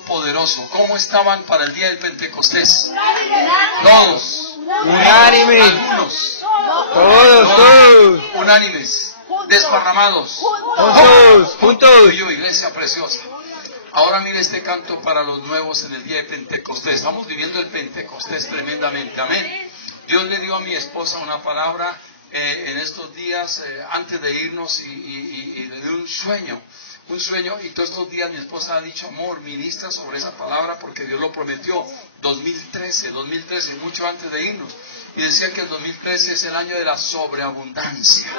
Poderoso. ¿Cómo estaban para el día del Pentecostés? Todos. Unánime. Algunos. Todos. Unánimes. Desparramados. Juntos. Yo, iglesia preciosa. Ahora mire este canto para los nuevos en el día de Pentecostés. Estamos viviendo el Pentecostés tremendamente. Amén. Dios le dio a mi esposa una palabra en estos días antes de irnos y le dio un sueño, y todos estos días mi esposa ha dicho, amor, ministra sobre esa palabra porque Dios lo prometió. 2013, mucho antes de irnos, y decía que el 2013 es el año de la sobreabundancia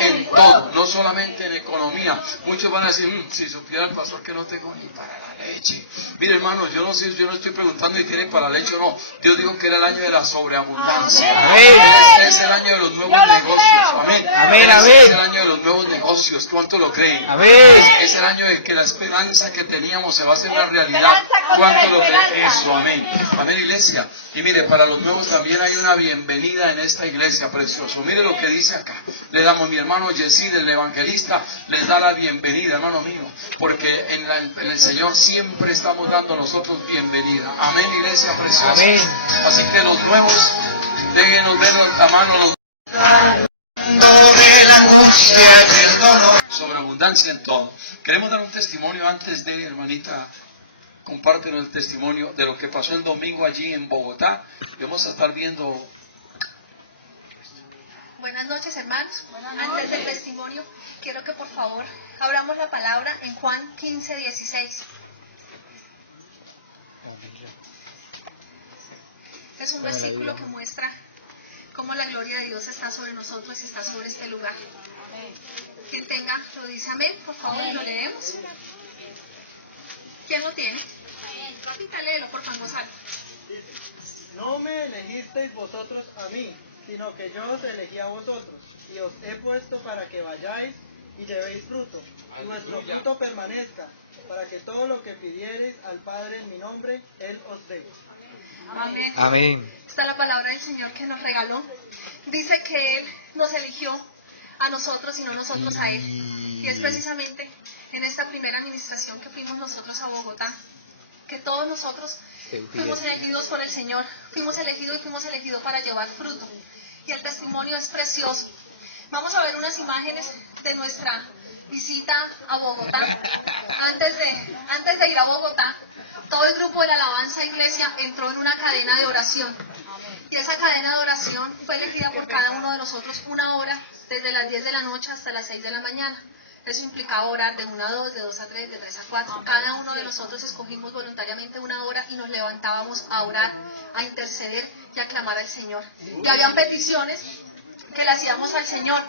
en todo, no solamente en economía. Muchos van a decir, si supiera el pastor que no tengo ni para la leche. Mire, hermano, yo no estoy preguntando si tienen para la leche o no. Dios dijo que era el año de la sobreabundancia. Es el año de los nuevos negocios. Amén. Es el año de los nuevos negocios. ¿Cuánto lo creen? Es el año de que la esperanza que teníamos se va a hacer una realidad. ¿Cuánto lo creen? Eso, amén. Amén, iglesia. Y mire, para los nuevos también hay una bienvenida en esta iglesia, precioso. Mire lo que dice acá. Le damos, mi hermano Yesid, el evangelista, les da la bienvenida, hermano mío, porque en el Señor siempre estamos dando nosotros bienvenida. Amén, iglesia preciosa. Amén. Así que los nuevos, déjenos ver la mano. Sobre abundancia en todo. Queremos dar un testimonio antes de, hermanita, compártenos el testimonio de lo que pasó el domingo allí en Bogotá. Vamos a estar viendo. Buenas noches, hermanos. Antes del testimonio, quiero que por favor abramos la palabra en Juan 15:16. Es un versículo que muestra cómo la gloria de Dios está sobre nosotros y está sobre este lugar. Quien tenga, lo dice amén, por favor, y lo leemos. ¿Quién lo tiene? Ahorita léelo, por favor, voz alta. No me elegisteis vosotros a mí, sino que yo os elegí a vosotros, y os he puesto para que vayáis y llevéis fruto, y vuestro fruto permanezca, para que todo lo que pidiereis al Padre en mi nombre, Él os dé. Amén. Amén. Esta es la palabra del Señor que nos regaló. Dice que Él nos eligió a nosotros y no nosotros a Él. Y es precisamente en esta primera administración que fuimos nosotros a Bogotá, que todos nosotros fuimos elegidos por el Señor, fuimos elegidos para llevar fruto. Y el testimonio es precioso. Vamos a ver unas imágenes de nuestra visita a Bogotá. Antes de ir a Bogotá, todo el grupo de la alabanza iglesia entró en una cadena de oración. Y esa cadena de oración fue elegida por cada uno de nosotros una hora, desde las 10 de la noche hasta las 6 de la mañana. Eso implicaba orar de 1 a 2, de 2 a 3, de 3 a 4. Cada uno de nosotros escogimos voluntariamente una hora y nos levantábamos a orar, a interceder y a clamar al Señor. Y habían peticiones que le hacíamos al Señor.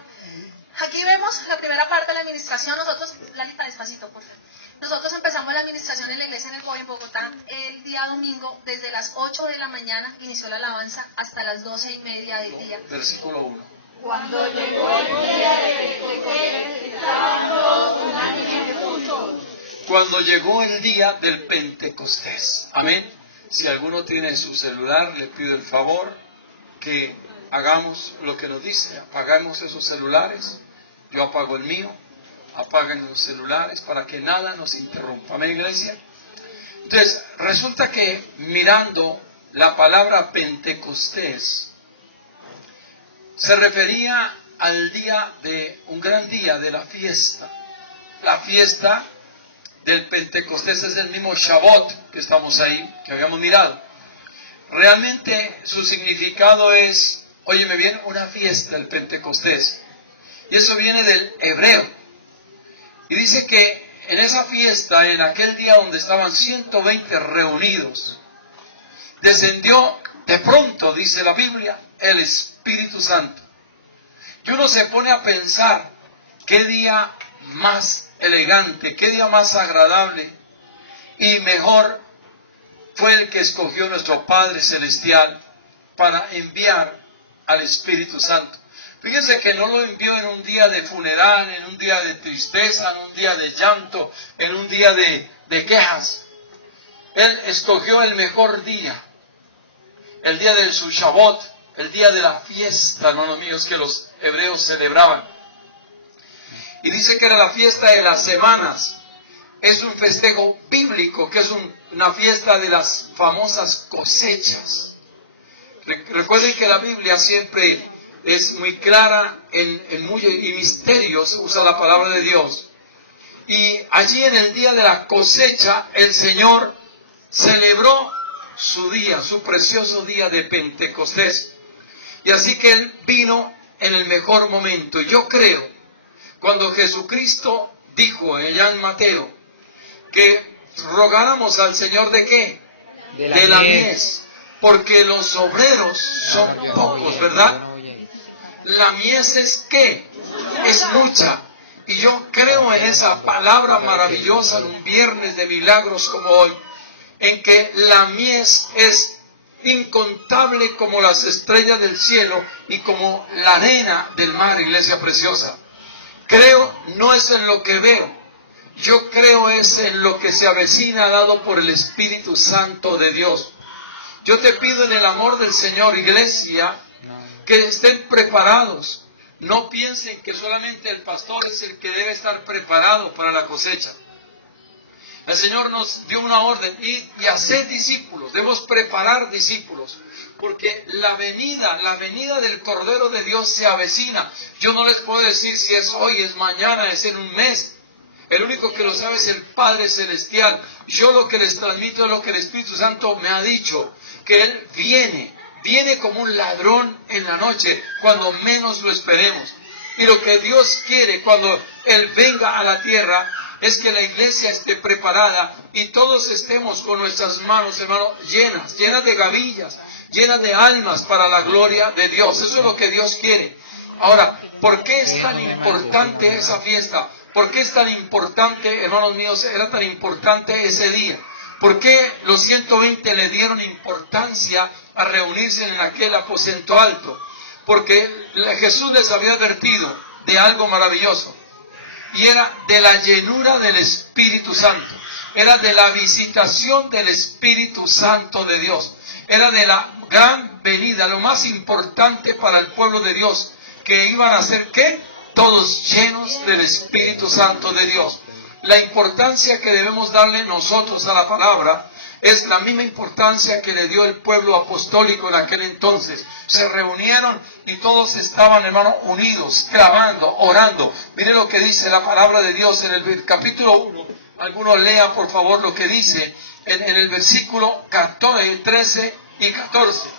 Aquí vemos la primera parte de la administración. Nosotros, la lista despacito, por favor. Nosotros empezamos la administración en la iglesia en Bogotá el día domingo, desde las 8 de la mañana inició la alabanza hasta las 12:30 del día. Versículo 1. Cuando llegó el día de Pentecostés, estaban todos unánimes juntos. Cuando llegó el día del Pentecostés. Amén. Si alguno tiene su celular, le pido el favor que hagamos lo que nos dice. Apagamos esos celulares. Yo apago el mío. Apaguen los celulares para que nada nos interrumpa. Amén, iglesia. Entonces, resulta que mirando la palabra Pentecostés, se refería al día de un gran día de la fiesta. La fiesta del Pentecostés es el mismo Shavuot que estamos ahí, que habíamos mirado. Realmente su significado es, óyeme bien, una fiesta, el Pentecostés. Y eso viene del hebreo. Y dice que en esa fiesta, en aquel día donde estaban 120 reunidos, descendió de pronto, dice la Biblia, el Espíritu Santo. Y uno se pone a pensar, qué día más elegante, qué día más agradable y mejor fue el que escogió nuestro Padre Celestial para enviar al Espíritu Santo. Fíjense que no lo envió en un día de funeral, en un día de tristeza, en un día de llanto, en un día de quejas. Él escogió el mejor día, el día del su Shavuot, el día de la fiesta, hermanos míos, que los hebreos celebraban. Y dice que era la fiesta de las semanas. es un festejo bíblico, que es una fiesta de las famosas cosechas. Recuerden que la Biblia siempre es muy clara y misterios, usa la palabra de Dios. Y allí en el día de la cosecha, el Señor celebró su día, su precioso día de Pentecostés. Y así que Él vino en el mejor momento. Yo creo, cuando Jesucristo dijo allá en Mateo, que rogáramos al Señor ¿de qué? De la mies, porque los obreros son pocos, ¿verdad? La mies es ¿qué? Es mucha. Y yo creo en esa palabra maravillosa de un viernes de milagros como hoy, en que la mies es incontable como las estrellas del cielo y como la arena del mar, iglesia preciosa. Creo no es en lo que veo, yo creo es en lo que se avecina dado por el Espíritu Santo de Dios. Yo te pido en el amor del Señor, iglesia, que estén preparados. No piensen que solamente el pastor es el que debe estar preparado para la cosecha. El Señor nos dio una orden, y hacer discípulos, debemos preparar discípulos, porque la venida del Cordero de Dios se avecina. Yo no les puedo decir si es hoy, es mañana, es en un mes. El único que lo sabe es el Padre Celestial. Yo lo que les transmito es lo que el Espíritu Santo me ha dicho, que Él viene como un ladrón en la noche, cuando menos lo esperemos. Y lo que Dios quiere cuando Él venga a la tierra es que la iglesia esté preparada y todos estemos con nuestras manos, hermano, llenas de gavillas, llenas de almas para la gloria de Dios. Eso es lo que Dios quiere. Ahora, ¿por qué es tan importante esa fiesta? ¿Por qué es tan importante, hermanos míos, era tan importante ese día? ¿Por qué los 120 le dieron importancia a reunirse en aquel aposento alto? Porque Jesús les había advertido de algo maravilloso. Y era de la llenura del Espíritu Santo. Era de la visitación del Espíritu Santo de Dios. Era de la gran venida, lo más importante para el pueblo de Dios. Que iban a ser, ¿qué? Todos llenos del Espíritu Santo de Dios. La importancia que debemos darle nosotros a la palabra es la misma importancia que le dio el pueblo apostólico en aquel entonces. Se reunieron y todos estaban, hermano, unidos, clamando, orando. Mire lo que dice la palabra de Dios en el capítulo 1. Algunos lean, por favor, lo que dice en el versículo 14, 13 y 14.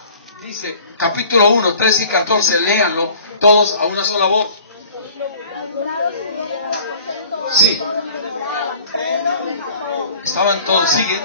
Dice, capítulo 1, 13 y 14, léanlo todos a una sola voz. Sí. Estaban todos, siguen.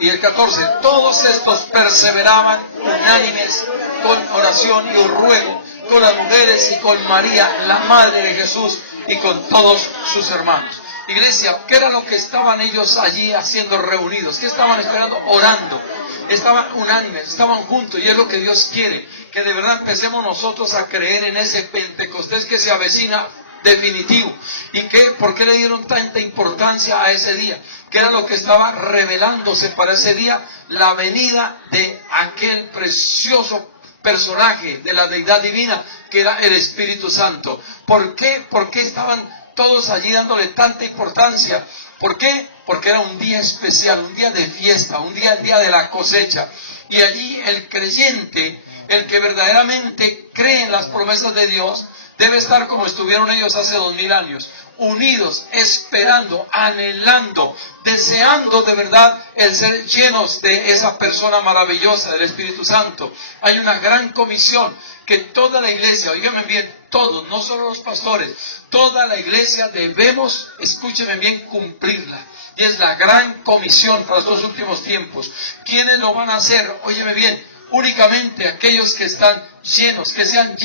Y el 14, todos estos perseveraban unánimes con oración y ruego, con las mujeres y con María, la madre de Jesús, y con todos sus hermanos. Iglesia, ¿qué era lo que estaban ellos allí haciendo reunidos? ¿Qué estaban esperando? Orando. Estaban unánimes, estaban juntos, y es lo que Dios quiere, que de verdad empecemos nosotros a creer en ese Pentecostés que se avecina definitivo. ¿Y por qué le dieron tanta importancia a ese día? ¿Qué era lo que estaba revelándose para ese día? La venida de aquel precioso personaje de la deidad divina que era el Espíritu Santo. ¿Por qué? ¿Por qué estaban todos allí dándole tanta importancia? ¿Por qué? Porque era un día especial, un día de fiesta, el día de la cosecha. Y allí el creyente, el que verdaderamente cree en las promesas de Dios, debe estar como estuvieron ellos hace 2000 años, unidos, esperando, anhelando, deseando de verdad el ser llenos de esa persona maravillosa del Espíritu Santo. Hay una gran comisión que toda la iglesia, oíganme bien, todos, no solo los pastores, toda la iglesia debemos, escúchenme bien, cumplirla. Y es la gran comisión para estos últimos tiempos. ¿Quiénes lo van a hacer? Óyeme bien, únicamente aquellos que están llenos, que sean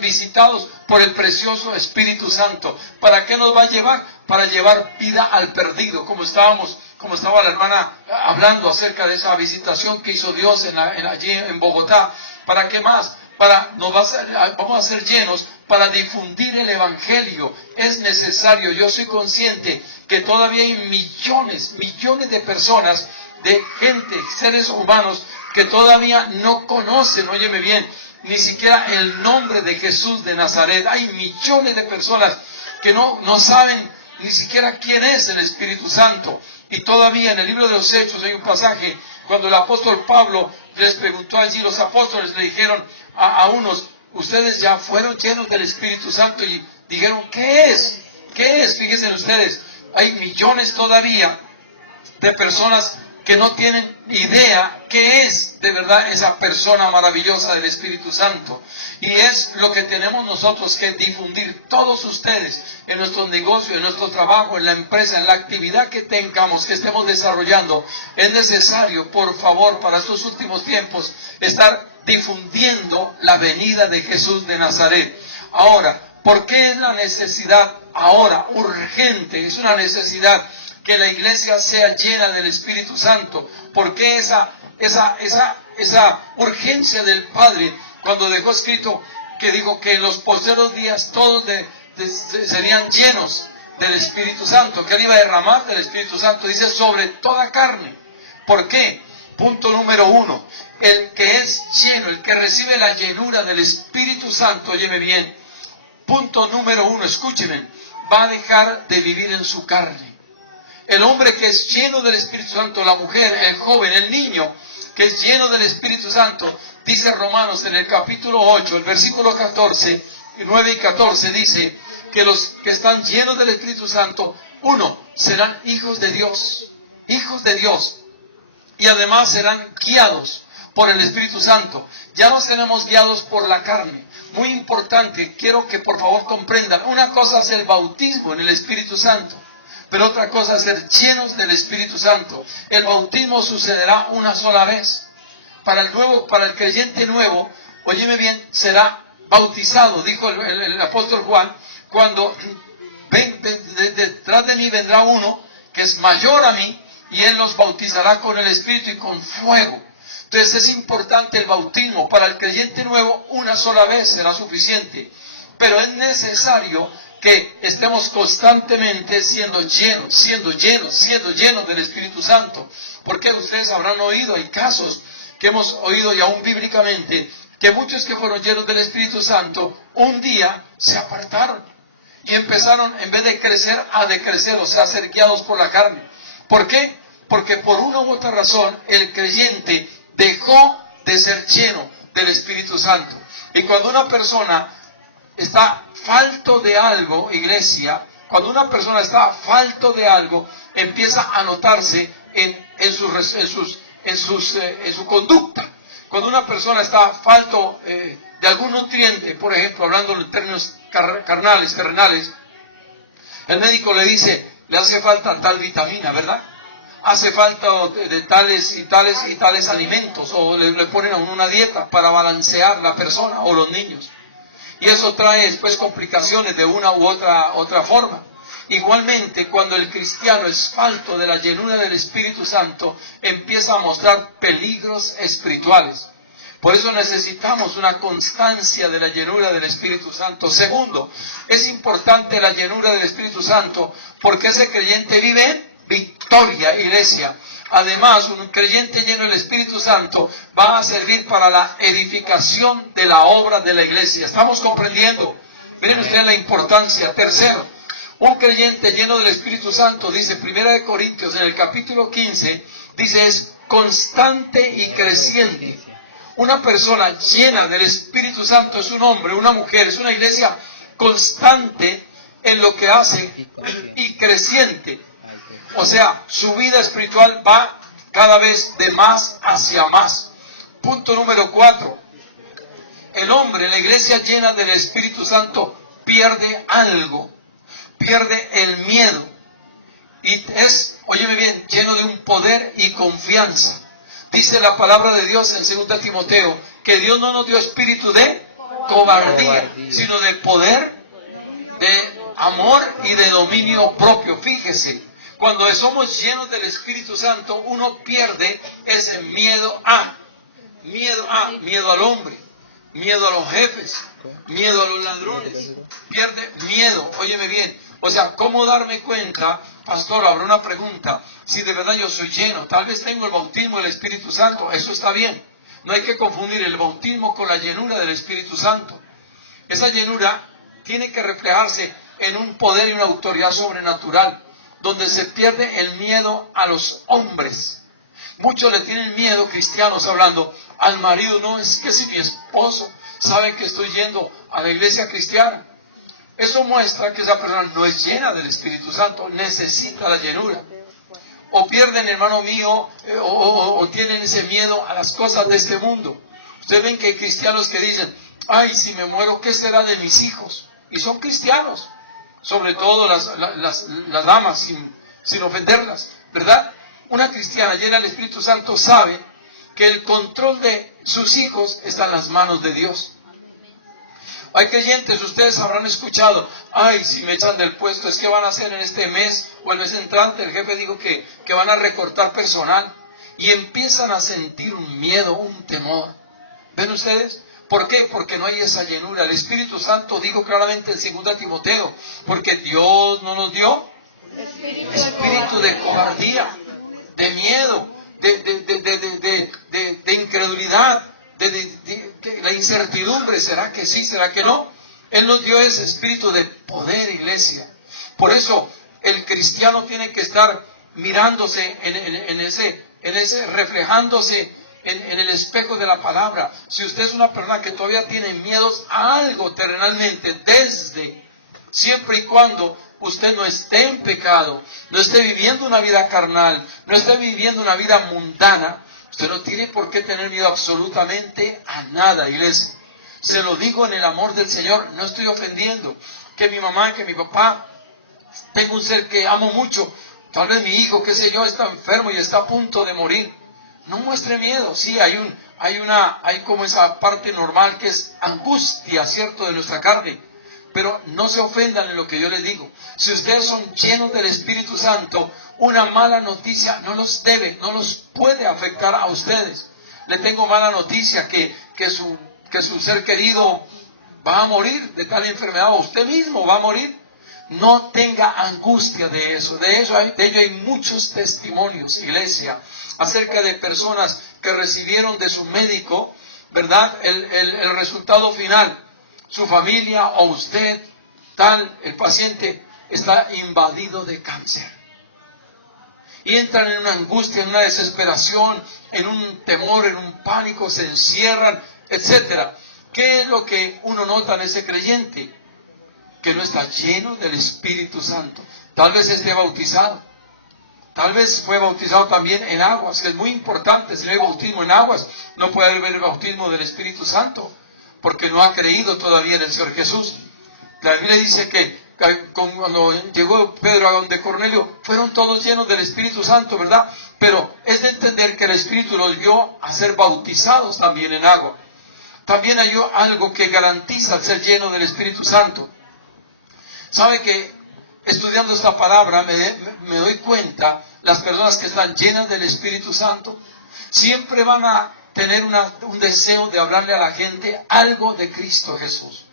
visitados por el precioso Espíritu Santo. ¿Para qué nos va a llevar? Para llevar vida al perdido, como estaba la hermana hablando acerca de esa visitación que hizo Dios allí en Bogotá. ¿Para qué más? Vamos a ser llenos para difundir el Evangelio. Es necesario, yo soy consciente que todavía hay millones de personas, de gente, seres humanos que todavía no conocen, óyeme bien, ni siquiera el nombre de Jesús de Nazaret. Hay millones de personas que no saben ni siquiera quién es el Espíritu Santo. Y todavía en el libro de los Hechos hay un pasaje cuando el apóstol Pablo les preguntó allí, los apóstoles le dijeron a unos, ustedes ya fueron llenos del Espíritu Santo, y dijeron, ¿qué es? ¿Qué es? Fíjense ustedes, hay millones todavía de personas que no tienen idea qué es de verdad esa persona maravillosa del Espíritu Santo. Y es lo que tenemos nosotros que difundir, todos ustedes, en nuestro negocio, en nuestro trabajo, en la empresa, en la actividad que tengamos, que estemos desarrollando. Es necesario, por favor, para estos últimos tiempos, estar difundiendo la venida de Jesús de Nazaret. Ahora, ¿por qué es la necesidad ahora urgente? Es una necesidad que la iglesia sea llena del Espíritu Santo. ¿Por qué esa urgencia del Padre cuando dejó escrito que dijo que en los postreros días todos serían llenos del Espíritu Santo, que él iba a derramar del Espíritu Santo? Dice sobre toda carne. ¿Por qué? Punto número 1, el que es lleno, el que recibe la llenura del Espíritu Santo, óyeme bien, punto número 1, escúcheme, va a dejar de vivir en su carne. El hombre que es lleno del Espíritu Santo, la mujer, el joven, el niño que es lleno del Espíritu Santo, dice Romanos en el capítulo 8, el versículo 14, 9 y 14, dice que los que están llenos del Espíritu Santo, uno, serán hijos de Dios, y además serán guiados por el Espíritu Santo. Ya no seremos guiados por la carne. Muy importante, quiero que por favor comprendan, una cosa es el bautismo en el Espíritu Santo, pero otra cosa es ser llenos del Espíritu Santo. El bautismo sucederá una sola vez. Para el creyente nuevo, óyeme bien, será bautizado, dijo el apóstol Juan, cuando detrás de mí vendrá uno que es mayor a mí, y él los bautizará con el Espíritu y con fuego. Entonces es importante el bautismo. Para el creyente nuevo, una sola vez será suficiente. Pero es necesario que estemos constantemente siendo llenos del Espíritu Santo. Porque ustedes habrán oído, hay casos que hemos oído y aún bíblicamente, que muchos que fueron llenos del Espíritu Santo, un día se apartaron y empezaron, en vez de crecer, a decrecer, o sea, a ser guiados por la carne. ¿Por qué? Porque por una u otra razón, el creyente dejó de ser lleno del Espíritu Santo. Y cuando una persona está falto de algo, iglesia, cuando una persona está falto de algo, empieza a notarse en su conducta. Cuando una persona está falto de algún nutriente, por ejemplo, hablando en términos terrenales, el médico le dice, le hace falta tal vitamina, ¿verdad? Hace falta de tales y tales alimentos, o le ponen a uno una dieta para balancear la persona o los niños. Y eso trae después complicaciones de una u otra forma. Igualmente, cuando el cristiano es falto de la llenura del Espíritu Santo, empieza a mostrar peligros espirituales. Por eso necesitamos una constancia de la llenura del Espíritu Santo. Segundo, es importante la llenura del Espíritu Santo porque ese creyente vive en victoria, iglesia. Además, un creyente lleno del Espíritu Santo va a servir para la edificación de la obra de la iglesia. ¿Estamos comprendiendo? Miren ustedes la importancia. Tercero, un creyente lleno del Espíritu Santo, dice 1 Corintios en el capítulo 15, dice es constante y creciente. Una persona llena del Espíritu Santo es un hombre, una mujer, es una iglesia constante en lo que hace y creciente. O sea, su vida espiritual va cada vez de más hacia más. Punto número 4. El hombre, la iglesia llena del Espíritu Santo, pierde algo. Pierde el miedo. Y es, óyeme bien, lleno de un poder y confianza. Dice la palabra de Dios en 2 Timoteo, que Dios no nos dio espíritu de cobardía, sino de poder, de amor y de dominio propio. Fíjese. Cuando somos llenos del Espíritu Santo, uno pierde ese miedo al hombre, miedo a los jefes, miedo a los ladrones, pierde miedo, óyeme bien. O sea, ¿cómo darme cuenta, pastor? Habrá una pregunta. si de verdad yo soy lleno. Tal vez tengo el bautismo del Espíritu Santo, eso está bien. No hay que confundir el bautismo con la llenura del Espíritu Santo. Esa llenura tiene que reflejarse en un poder y una autoridad sobrenatural, donde se pierde el miedo a los hombres. Muchos le tienen miedo, cristianos hablando, al marido. No, es que si mi esposo sabe que estoy yendo a la iglesia cristiana, eso muestra que esa persona no es llena del Espíritu Santo, necesita la llenura. O pierden, hermano mío, o tienen ese miedo a las cosas de este mundo. Ustedes ven que hay cristianos que dicen, ay, si me muero, ¿qué será de mis hijos? Y son cristianos, sobre todo las damas, sin ofenderlas, ¿verdad? Una cristiana llena del Espíritu Santo sabe que el control de sus hijos está en las manos de Dios. Hay creyentes, ustedes habrán escuchado, ay, si me echan del puesto, es que van a hacer en este mes o el mes entrante, el jefe dijo que van a recortar personal, y empiezan a sentir un miedo, un temor. ¿Ven ustedes? ¿Por qué? Porque no hay esa llenura. El Espíritu Santo dijo claramente en 2 Timoteo, porque Dios no nos dio espíritu de cobardía, de miedo, de incredulidad, de la incertidumbre. ¿Será que sí? ¿Será que no? Él nos dio ese espíritu de poder, iglesia. Por eso el cristiano tiene que estar mirándose en ese reflejándose en el espejo de la palabra. Si usted es una persona que todavía tiene miedos a algo terrenalmente, siempre y cuando usted no esté en pecado, no esté viviendo una vida carnal, no esté viviendo una vida mundana, usted no tiene por qué tener miedo absolutamente a nada, iglesia. Se lo digo en el amor del Señor, no estoy ofendiendo. Que mi mamá, que mi papá, tengo un ser que amo mucho, tal vez mi hijo, qué sé yo, está enfermo y está a punto de morir. No muestre miedo. Sí, hay como esa parte normal que es angustia, ¿cierto?, de nuestra carne. Pero no se ofendan en lo que yo les digo. Si ustedes son llenos del Espíritu Santo, una mala noticia no los puede afectar a ustedes. Le tengo mala noticia, que su ser querido va a morir de tal enfermedad, o usted mismo va a morir. No tenga angustia de eso. De ello hay muchos testimonios, iglesia, acerca de personas que recibieron de su médico, ¿verdad?, el resultado final. Su familia o usted, el paciente está invadido de cáncer. Y entran en una angustia, en una desesperación, en un temor, en un pánico, se encierran, etc. ¿Qué es lo que uno nota en ese creyente? Que no está lleno del Espíritu Santo. Tal vez esté bautizado. Tal vez fue bautizado también en aguas, que es muy importante. Si no hay bautismo en aguas, no puede haber el bautismo del Espíritu Santo, porque no ha creído todavía en el Señor Jesús. La Biblia dice que cuando llegó Pedro a donde Cornelio, fueron todos llenos del Espíritu Santo, ¿verdad? Pero es de entender que el Espíritu los dio a ser bautizados también en agua. También hay algo que garantiza el ser lleno del Espíritu Santo. ¿Sabe que estudiando esta palabra me doy cuenta, las personas que están llenas del Espíritu Santo siempre van a tener un deseo de hablarle a la gente algo de Cristo Jesús?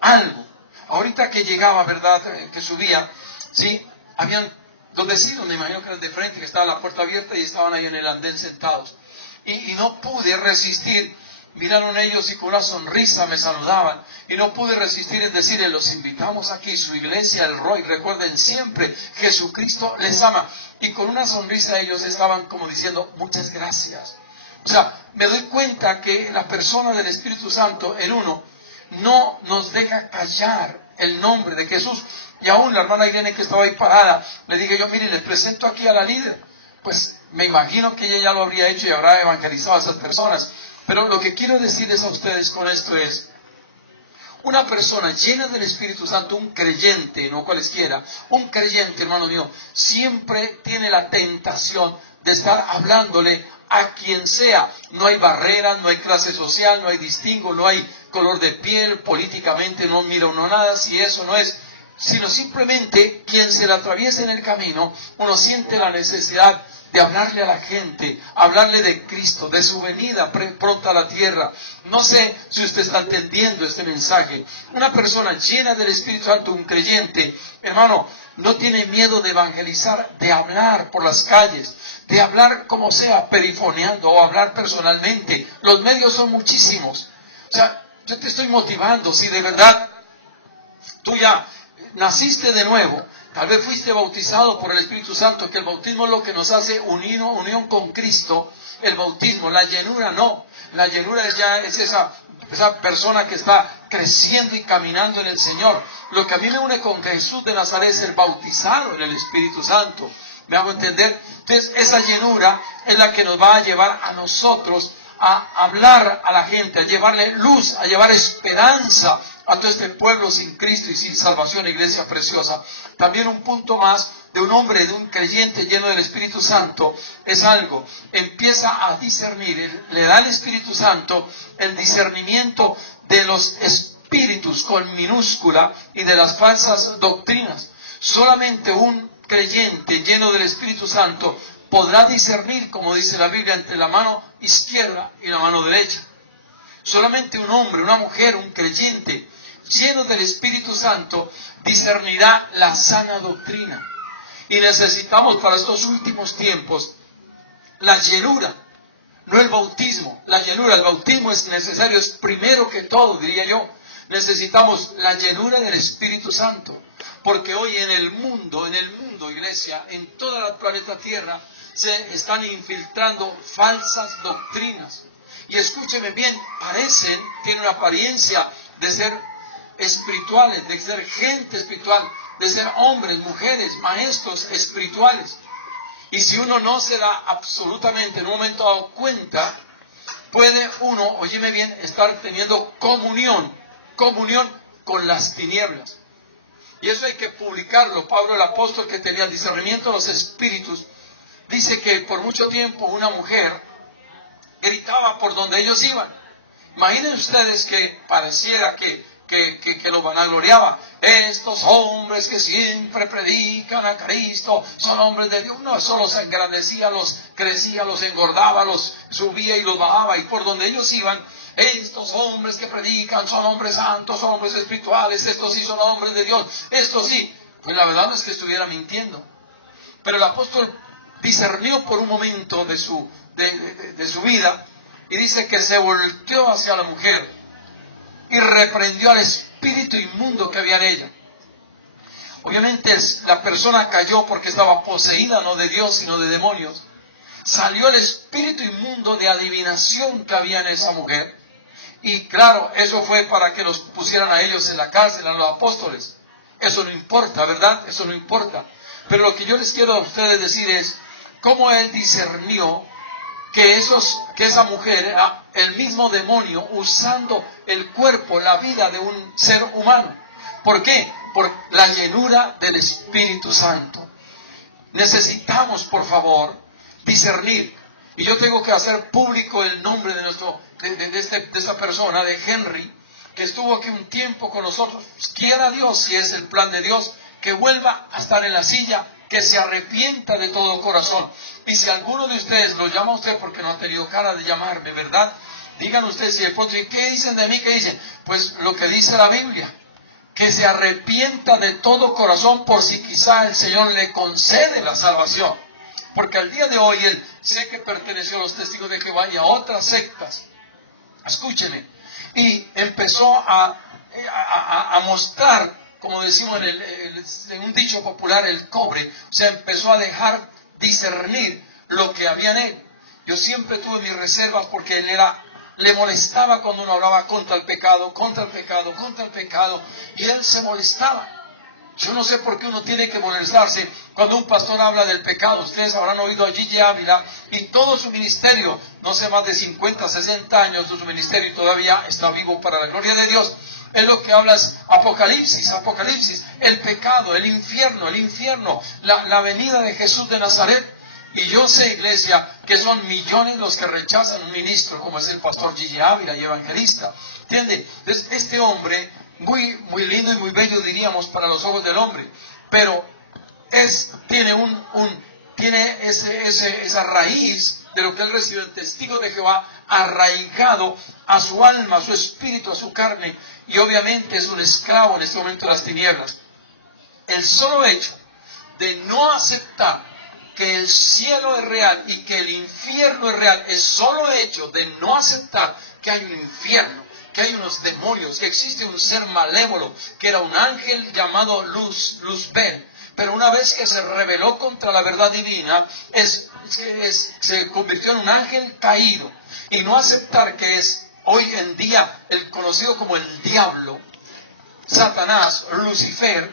Algo. Ahorita que llegaba, ¿verdad?, que subía, ¿sí?, habían dos vecinos, me imagino que eran de frente, que estaba la puerta abierta y estaban ahí en el andén sentados. Y no pude resistir. Miraron ellos y con una sonrisa me saludaban. Y no pude resistir en decirles, los invitamos aquí, su iglesia, el Roy. Recuerden siempre, Jesucristo les ama. Y con una sonrisa ellos estaban como diciendo, muchas gracias. O sea, me doy cuenta que la persona del Espíritu Santo, el uno, no nos deja callar el nombre de Jesús. Y aún la hermana Irene, que estaba ahí parada, le dije yo, miren, les presento aquí a la líder. Pues me imagino que ella ya lo habría hecho y habrá evangelizado a esas personas. Pero lo que quiero decirles a ustedes con esto es, una persona llena del Espíritu Santo, un creyente, no cualesquiera, un creyente, hermano mío, siempre tiene la tentación de estar hablándole a quien sea. No hay barreras, no hay clase social, no hay distingo, no hay color de piel, políticamente no mira uno nada, si eso no es, sino simplemente quien se le atraviesa en el camino, uno siente la necesidad de hablarle a la gente, hablarle de Cristo, de su venida pronta a la tierra. No sé si usted está entendiendo este mensaje. Una persona llena del Espíritu Santo, un creyente, hermano, no tiene miedo de evangelizar, de hablar por las calles, de hablar como sea, perifoneando o hablar personalmente. Los medios son muchísimos. O sea, yo te estoy motivando, si de verdad tú ya naciste de nuevo, tal vez fuiste bautizado por el Espíritu Santo, que el bautismo es lo que nos hace unión con Cristo. El bautismo, la llenura no. La llenura ya es esa persona que está creciendo y caminando en el Señor. Lo que a mí me une con Jesús de Nazaret es el bautizado en el Espíritu Santo. ¿Me hago entender? Entonces, esa llenura es la que nos va a llevar a nosotros a hablar a la gente, a llevarle luz, a llevar esperanza a todo este pueblo sin Cristo y sin salvación, iglesia preciosa. También un punto más de un hombre, de un creyente lleno del Espíritu Santo, es algo, empieza a discernir, le da al Espíritu Santo el discernimiento de los espíritus con minúscula y de las falsas doctrinas. Solamente un creyente lleno del Espíritu Santo podrá discernir, como dice la Biblia, entre la mano izquierda y la mano derecha. Solamente un hombre, una mujer, un creyente lleno del Espíritu Santo discernirá la sana doctrina. Y necesitamos para estos últimos tiempos la llenura, no el bautismo. La llenura, el bautismo es necesario, es primero que todo, diría yo. Necesitamos la llenura del Espíritu Santo. Porque hoy en el mundo, iglesia, en toda la planeta Tierra, se están infiltrando falsas doctrinas. Y escúcheme bien, tienen una apariencia de ser espirituales, de ser gente espiritual, de ser hombres, mujeres, maestros espirituales. Y si uno no se da absolutamente en un momento dado cuenta, puede uno, óyeme bien, estar teniendo comunión con las tinieblas. Y eso hay que publicarlo. Pablo el apóstol, que tenía el discernimiento de los espíritus, dice que por mucho tiempo una mujer gritaba por donde ellos iban. Imaginen ustedes que pareciera que lo vanagloriaba. Estos hombres que siempre predican a Cristo son hombres de Dios. No, eso los engrandecía, los crecía, los engordaba, los subía y los bajaba. Y por donde ellos iban, estos hombres que predican son hombres santos, son hombres espirituales, estos sí son hombres de Dios, estos sí. Pues la verdad no es que estuviera mintiendo. Pero el apóstol discernió por un momento de su vida, y dice que se volteó hacia la mujer y reprendió al espíritu inmundo que había en ella. Obviamente la persona cayó porque estaba poseída no de Dios sino de demonios. Salió el espíritu inmundo de adivinación que había en esa mujer. Y claro, eso fue para que los pusieran a ellos en la cárcel, a los apóstoles. Eso no importa, ¿verdad? Eso no importa. Pero lo que yo les quiero a ustedes decir es cómo él discernió que esa mujer era el mismo demonio usando el cuerpo, la vida de un ser humano. ¿Por qué? Por la llenura del Espíritu Santo. Necesitamos, por favor, discernir. Y yo tengo que hacer público el nombre de esta persona, de Henry, que estuvo aquí un tiempo con nosotros. Quiera Dios, si es el plan de Dios, que vuelva a estar en la silla, que se arrepienta de todo corazón. Y si alguno de ustedes lo llama a usted porque no ha tenido cara de llamarme, ¿verdad? Digan ustedes, si de pronto, ¿qué dicen de mí? ¿Qué dicen? Pues lo que dice la Biblia, que se arrepienta de todo corazón por si quizá el Señor le concede la salvación. Porque al día de hoy él sé que perteneció a los testigos de Jehová y a otras sectas. Escúcheme. Y empezó a mostrar, como decimos en un dicho popular, el cobre. O sea, empezó a dejar discernir lo que había en él. Yo siempre tuve mis reservas porque le molestaba cuando uno hablaba contra el pecado, y él se molestaba. Yo no sé por qué uno tiene que molestarse cuando un pastor habla del pecado. Ustedes habrán oído a Gigi Ávila y todo su ministerio, no sé, más de 50, 60 años de su ministerio, y todavía está vivo para la gloria de Dios. Él lo que habla es Apocalipsis, el pecado, el infierno, la venida de Jesús de Nazaret. Y yo sé, iglesia, que son millones los que rechazan un ministro como es el pastor Gigi Ávila y evangelista. ¿Entiende? Entonces, este hombre, muy lindo y muy bello, diríamos, para los ojos del hombre, pero tiene tiene esa raíz de lo que él recibe, el testigo de Jehová, arraigado a su alma, a su espíritu, a su carne, y obviamente es un esclavo en este momento de las tinieblas. El solo hecho de no aceptar que el cielo es real y que el infierno es real, el solo hecho de no aceptar que hay un infierno, que hay unos demonios, que existe un ser malévolo, que era un ángel llamado Luzbel, pero una vez que se rebeló contra la verdad divina, se convirtió en un ángel caído. Y no aceptar que es hoy en día el conocido como el diablo, Satanás, Lucifer,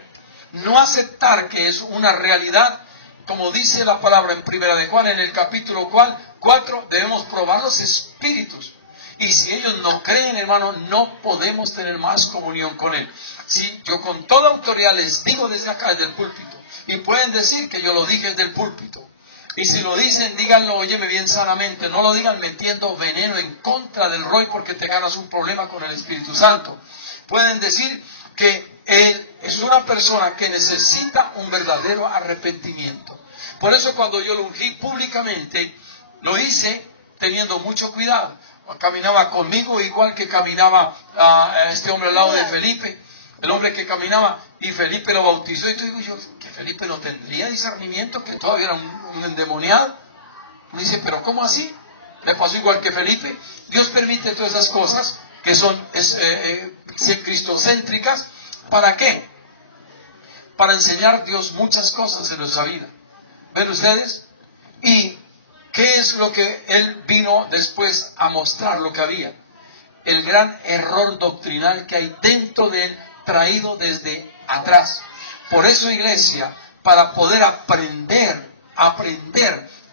no aceptar que es una realidad, como dice la palabra en Primera de Juan, en el capítulo 4, debemos probar los espíritus. Y si ellos no creen, hermano, no podemos tener más comunión con Él. Si yo con toda autoridad les digo desde acá, desde el púlpito, y pueden decir que yo lo dije desde el púlpito, y si lo dicen, díganlo, óyeme bien sanamente, no lo digan metiendo veneno en contra del Roy porque te ganas un problema con el Espíritu Santo. Pueden decir que Él es una persona que necesita un verdadero arrepentimiento. Por eso cuando yo lo ungí públicamente, lo hice teniendo mucho cuidado. Caminaba conmigo igual que caminaba este hombre al lado de Felipe, el hombre que caminaba, y Felipe lo bautizó. Y digo yo, que Felipe no tendría discernimiento, que todavía era un endemoniado. Me dice, pero ¿cómo así? Me pasó igual que Felipe. Dios permite todas esas cosas que son cristocéntricas. ¿Para qué? Para enseñar Dios muchas cosas en nuestra vida. ¿Ven ustedes? Y ¿qué es lo que Él vino después a mostrar lo que había? El gran error doctrinal que hay dentro de Él, traído desde atrás. Por eso, iglesia, para poder aprender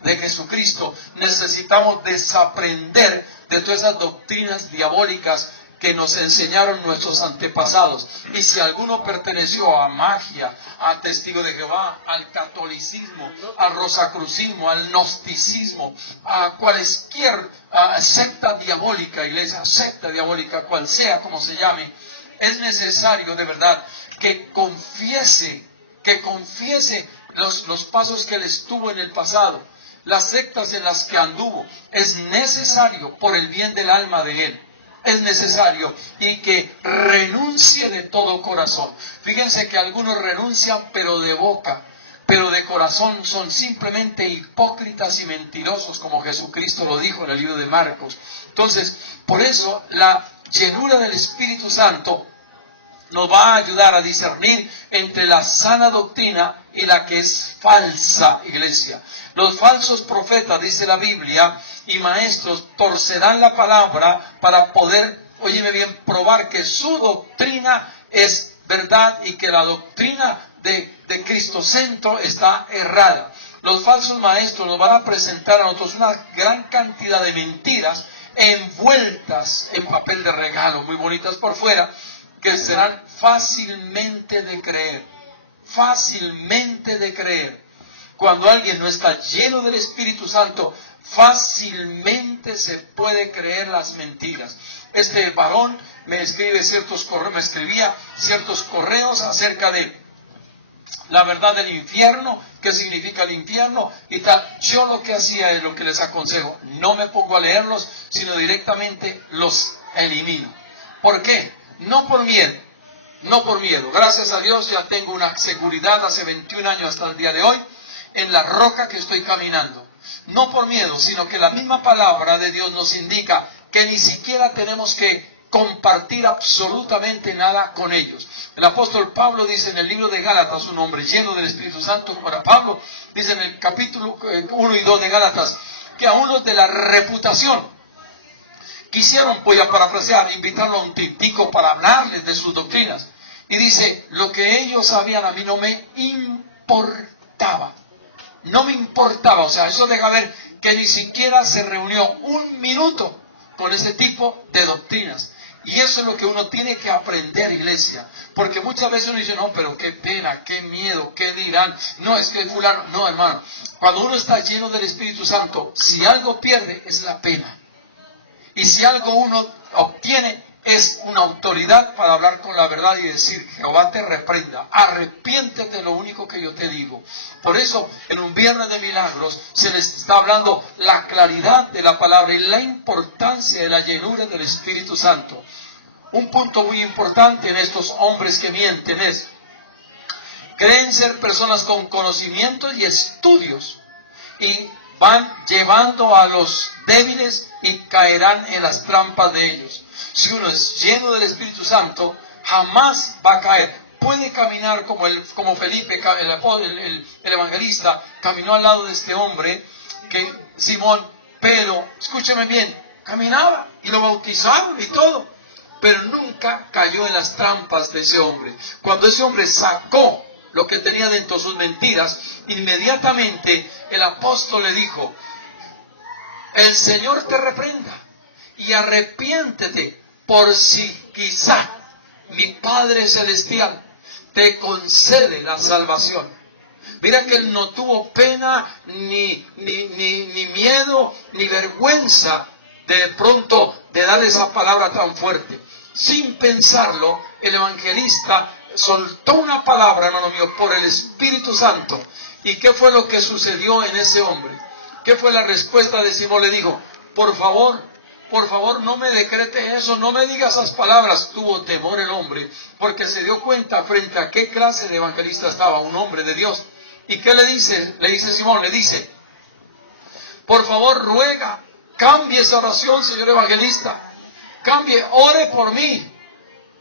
de Jesucristo, necesitamos desaprender de todas esas doctrinas diabólicas que nos enseñaron nuestros antepasados. Y si alguno perteneció a magia, a Testigo de Jehová, al catolicismo, al rosacrucismo, al gnosticismo, a cualquier secta diabólica, iglesia, secta diabólica, cual sea, como se llame, es necesario de verdad que confiese los pasos que él estuvo en el pasado, las sectas en las que anduvo. Es necesario por el bien del alma de él. Es necesario, y que renuncie de todo corazón. Fíjense que algunos renuncian pero de boca, pero de corazón son simplemente hipócritas y mentirosos, como Jesucristo lo dijo en el libro de Marcos. Entonces, por eso la llenura del Espíritu Santo nos va a ayudar a discernir entre la sana doctrina y la que es falsa, iglesia. Los falsos profetas, dice la Biblia, y maestros torcerán la palabra para poder, óyeme bien, probar que su doctrina es verdad y que la doctrina de Cristocentro está errada. Los falsos maestros nos van a presentar a nosotros una gran cantidad de mentiras envueltas en papel de regalo, muy bonitas por fuera, que serán fácilmente de creer. Fácilmente de creer. Cuando alguien no está lleno del Espíritu Santo, fácilmente se puede creer las mentiras. Este varón me escribía ciertos correos acerca de la verdad del infierno, qué significa el infierno y tal. Yo lo que hacía es lo que les aconsejo: no me pongo a leerlos, sino directamente los elimino. ¿Por qué? No por miedo. Gracias a Dios ya tengo una seguridad hace 21 años hasta el día de hoy en la roca que estoy caminando. No por miedo, sino que la misma palabra de Dios nos indica que ni siquiera tenemos que compartir absolutamente nada con ellos. El apóstol Pablo dice en el libro de Gálatas, un hombre lleno del Espíritu Santo como era Pablo, dice en el capítulo 1 y 2 de Gálatas, que a unos de la reputación quisieron, voy a parafrasear, invitarlo a un tintico para hablarles de sus doctrinas. Y dice, lo que ellos sabían a mí no me importaba. No me importaba. O sea, eso deja ver que ni siquiera se reunió un minuto con ese tipo de doctrinas. Y eso es lo que uno tiene que aprender, iglesia. Porque muchas veces uno dice, no, pero qué pena, qué miedo, qué dirán. No, es que fulano. No, hermano. Cuando uno está lleno del Espíritu Santo, si algo pierde, es la pena. Y si algo uno obtiene, es una autoridad para hablar con la verdad y decir: Jehová te reprenda, arrepiéntete, lo único que yo te digo. Por eso, en un viernes de milagros, se les está hablando la claridad de la palabra y la importancia de la llenura del Espíritu Santo. Un punto muy importante en estos hombres que mienten es: creen ser personas con conocimientos y estudios, y van llevando a los débiles y caerán en las trampas de ellos. Si uno es lleno del Espíritu Santo, jamás va a caer. Puede caminar como Felipe, el evangelista, caminó al lado de este hombre, que Simón, pero, escúcheme bien, caminaba y lo bautizaron y todo, pero nunca cayó en las trampas de ese hombre. Cuando ese hombre sacó lo que tenía dentro de sus mentiras, inmediatamente el apóstol le dijo: el Señor te reprenda y arrepiéntete, por si quizá mi Padre Celestial te concede la salvación. Mira que él no tuvo pena, ni miedo, ni vergüenza de pronto de dar esa palabra tan fuerte. Sin pensarlo, el evangelista soltó una palabra, hermano mío, por el Espíritu Santo. ¿Y qué fue lo que sucedió en ese hombre? ¿Qué fue la respuesta de Simón? Le dijo: por favor, no me decrete eso, no me diga esas palabras. Tuvo temor el hombre, porque se dio cuenta frente a qué clase de evangelista estaba, un hombre de Dios. ¿Y qué le dice? Le dice Simón, le dice: por favor, ruega, cambie esa oración, señor evangelista. Cambie, ore por mí,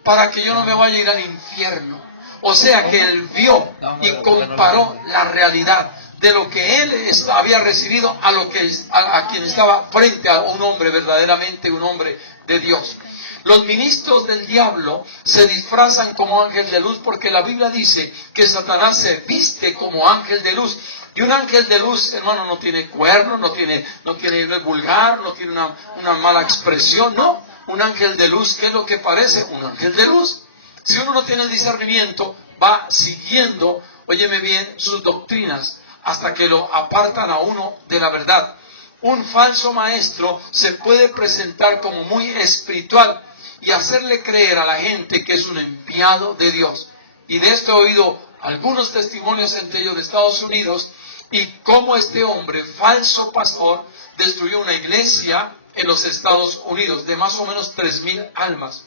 para que yo no me vaya a ir al infierno. O sea que él vio y comparó la realidad de lo que él había recibido a quien estaba frente a un hombre, verdaderamente un hombre de Dios. Los ministros del diablo se disfrazan como ángel de luz, porque la Biblia dice que Satanás se viste como ángel de luz. Y un ángel de luz, hermano, no tiene cuernos, no es vulgar, no tiene una mala expresión, no. Un ángel de luz, ¿qué es lo que parece? Un ángel de luz. Si uno no tiene el discernimiento, va siguiendo, óyeme bien, sus doctrinas, hasta que lo apartan a uno de la verdad. Un falso maestro se puede presentar como muy espiritual y hacerle creer a la gente que es un enviado de Dios. Y de esto he oído algunos testimonios, entre ellos de Estados Unidos, y cómo este hombre, falso pastor, destruyó una iglesia en los Estados Unidos de más o menos 3,000 almas.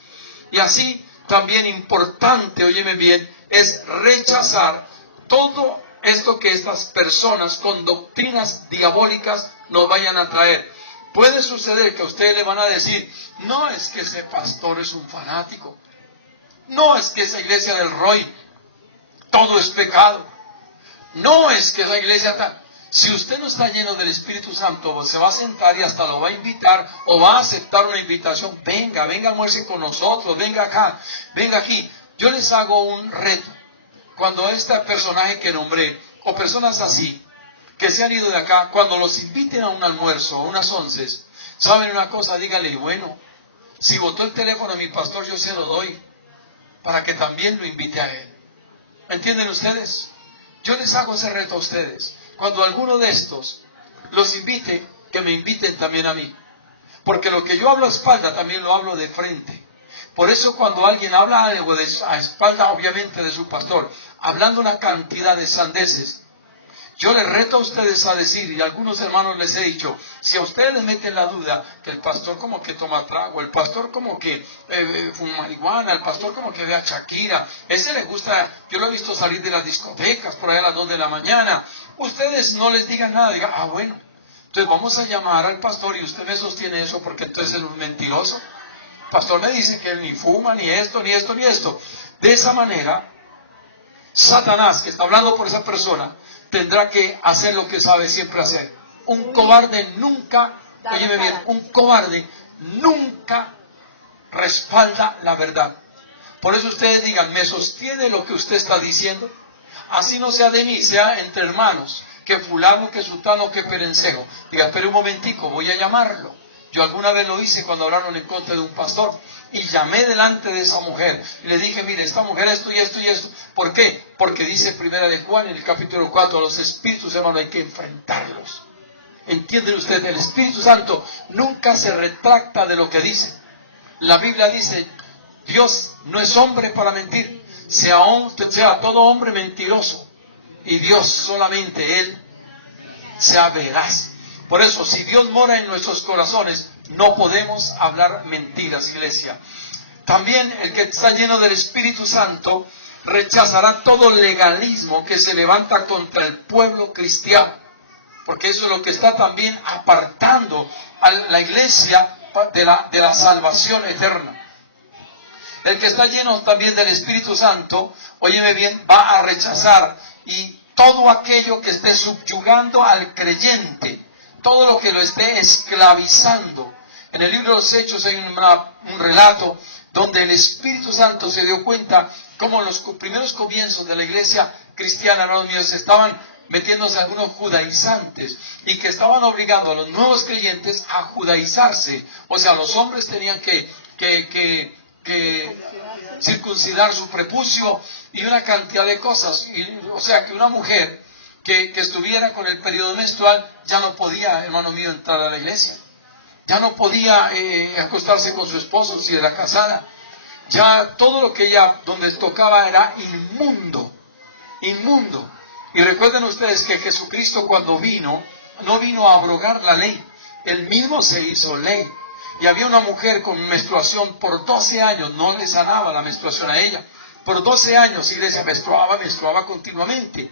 Y así también importante, óyeme bien, es rechazar todo esto que estas personas con doctrinas diabólicas nos vayan a traer. Puede suceder que a ustedes le van a decir: no es que ese pastor es un fanático, no es que esa iglesia del Roy todo es pecado, no es que esa iglesia tal. Si usted no está lleno del Espíritu Santo, se va a sentar y hasta lo va a invitar o va a aceptar una invitación. Venga, almuerce con nosotros, venga acá, venga aquí. Yo les hago un reto. Cuando este personaje que nombré, o personas así, que se han ido de acá, cuando los inviten a un almuerzo, a unas 11, ¿saben una cosa? Dígale: bueno, si botó el teléfono a mi pastor, yo se lo doy, para que también lo invite a él. ¿Me entienden ustedes? Yo les hago ese reto a ustedes. Cuando alguno de estos los invite, que me inviten también a mí. Porque lo que yo hablo a espalda, también lo hablo de frente. Por eso cuando alguien habla algo a espalda, obviamente, de su pastor, hablando una cantidad de sandeces, yo les reto a ustedes a decir, y a algunos hermanos les he dicho: si a ustedes les meten la duda que el pastor como que toma trago, el pastor como que fuma marihuana, el pastor como que ve a Shakira, ese le gusta, yo lo he visto salir de las discotecas por ahí a las 2 de la mañana, ustedes no les digan nada, digan: ah, bueno, entonces vamos a llamar al pastor y usted me sostiene eso, porque entonces es un mentiroso. El pastor me dice que él ni fuma, ni esto, ni esto, ni esto. De esa manera, Satanás, que está hablando por esa persona, tendrá que hacer lo que sabe siempre hacer. Un cobarde nunca, óyeme bien, un cobarde nunca respalda la verdad. Por eso ustedes digan: ¿me sostiene lo que usted está diciendo? Así no sea de mí, sea entre hermanos, que fulano, que sultano, que perencejo. Diga: espere un momentico, voy a llamarlo. Yo alguna vez lo hice cuando hablaron en contra de un pastor, y llamé delante de esa mujer y le dije: mire, esta mujer esto y esto y esto. ¿Por qué? Porque dice Primera de Juan en el capítulo 4, los espíritus, hermano, hay que enfrentarlos. ¿Entienden ustedes? El Espíritu Santo nunca se retracta de lo que dice. La Biblia dice: Dios no es hombre para mentir. Sea todo hombre mentiroso. Y Dios solamente Él sea veraz. Por eso, si Dios mora en nuestros corazones, no podemos hablar mentiras, iglesia. También el que está lleno del Espíritu Santo rechazará todo legalismo que se levanta contra el pueblo cristiano. Porque eso es lo que está también apartando a la iglesia de la salvación eterna. El que está lleno también del Espíritu Santo, óyeme bien, va a rechazar y todo aquello que esté subyugando al creyente, todo lo que lo esté esclavizando. En el libro de los Hechos hay un relato donde el Espíritu Santo se dio cuenta cómo los primeros comienzos de la iglesia cristiana, hermanos míos, estaban metiéndose algunos judaizantes y que estaban obligando a los nuevos creyentes a judaizarse. O sea, los hombres tenían que circuncidar su prepucio y una cantidad de cosas. O sea, que una mujer que estuviera con el periodo menstrual ya no podía, hermano mío, entrar a la iglesia. Ya no podía acostarse con su esposo si era casada. Ya todo lo que ella, donde tocaba, era inmundo. Inmundo. Y recuerden ustedes que Jesucristo cuando vino, no vino a abrogar la ley. Él mismo se hizo ley. Y había una mujer con menstruación por 12 años, no le sanaba la menstruación a ella. Por 12 años, iglesia, menstruaba continuamente.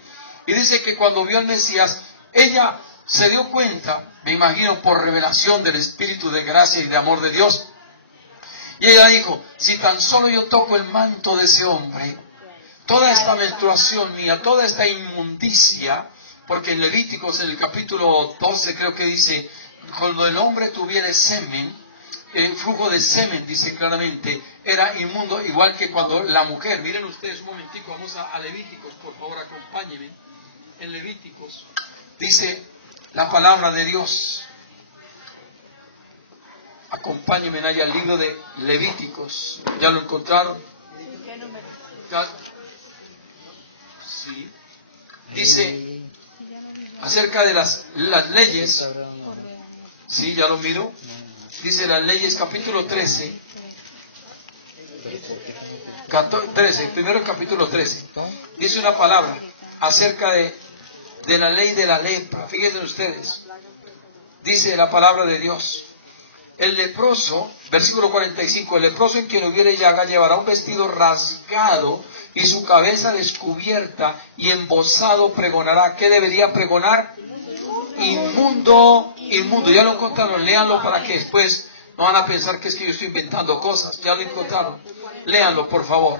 Y dice que cuando vio al Mesías, ella se dio cuenta, me imagino por revelación del Espíritu de gracia y de amor de Dios. Y ella dijo, si tan solo yo toco el manto de ese hombre, toda esta menstruación mía, toda esta inmundicia, porque en Levíticos, en el capítulo 12 creo que dice, cuando el hombre tuviera semen, el flujo de semen, dice claramente, era inmundo, igual que cuando la mujer, miren ustedes un momentico, vamos a Levíticos, por favor, acompáñenme. En Levíticos, dice la palabra de Dios. Acompáñenme allá al libro de Levíticos. ¿Ya lo encontraron? ¿Ya? Sí. Dice acerca de las leyes. Sí, ya lo miro. Dice las leyes, capítulo 13. Primero el capítulo 13. Dice una palabra acerca de la ley de la lepra. Fíjense ustedes. Dice la palabra de Dios. El leproso, versículo 45, el leproso en quien hubiere llaga llevará un vestido rasgado y su cabeza descubierta y embozado pregonará. ¿Qué debería pregonar? Inmundo, inmundo. Ya lo encontraron, léanlo para que después no van a pensar que es que yo estoy inventando cosas. Ya lo encontraron. Léanlo, por favor.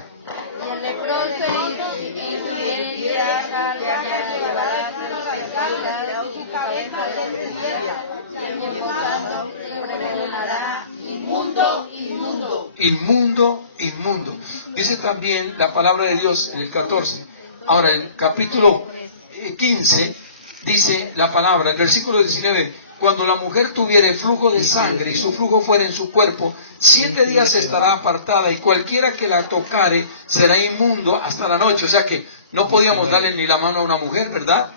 Y el leproso en quien hubiere llaga llevará su cabeza descubierta y embozado pregonará. Inmundo, inmundo. Inmundo, inmundo. Dice también la palabra de Dios en el 14. Ahora, el capítulo 15 dice la palabra, el versículo 19, cuando la mujer tuviere flujo de sangre y su flujo fuera en su cuerpo, 7 días estará apartada y cualquiera que la tocare será inmundo hasta la noche. O sea que no podíamos darle ni la mano a una mujer, ¿verdad?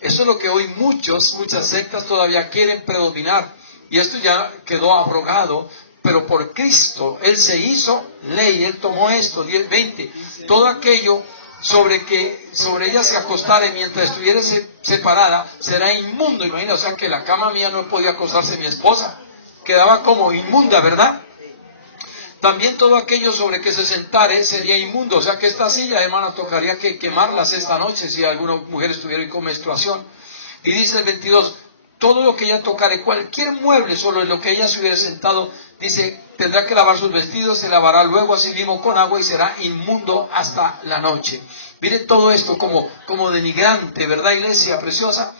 Eso es lo que hoy muchas sectas todavía quieren predominar. Y esto ya quedó abrogado, pero por Cristo, Él se hizo ley, Él tomó esto, 20, todo aquello sobre ella se acostare mientras estuviera separada, será inmundo. Imagina, o sea que la cama mía no podía acostarse mi esposa, quedaba como inmunda, ¿verdad? También todo aquello sobre que se sentare sería inmundo, o sea que esta silla, hermana, tocaría que quemarlas esta noche si alguna mujer estuviera con menstruación. Y dice el 22, todo lo que ella tocare, cualquier mueble sobre lo que ella se hubiera sentado, dice, tendrá que lavar sus vestidos, se lavará luego así mismo con agua y será inmundo hasta la noche. Mire todo esto como denigrante, ¿verdad, iglesia preciosa?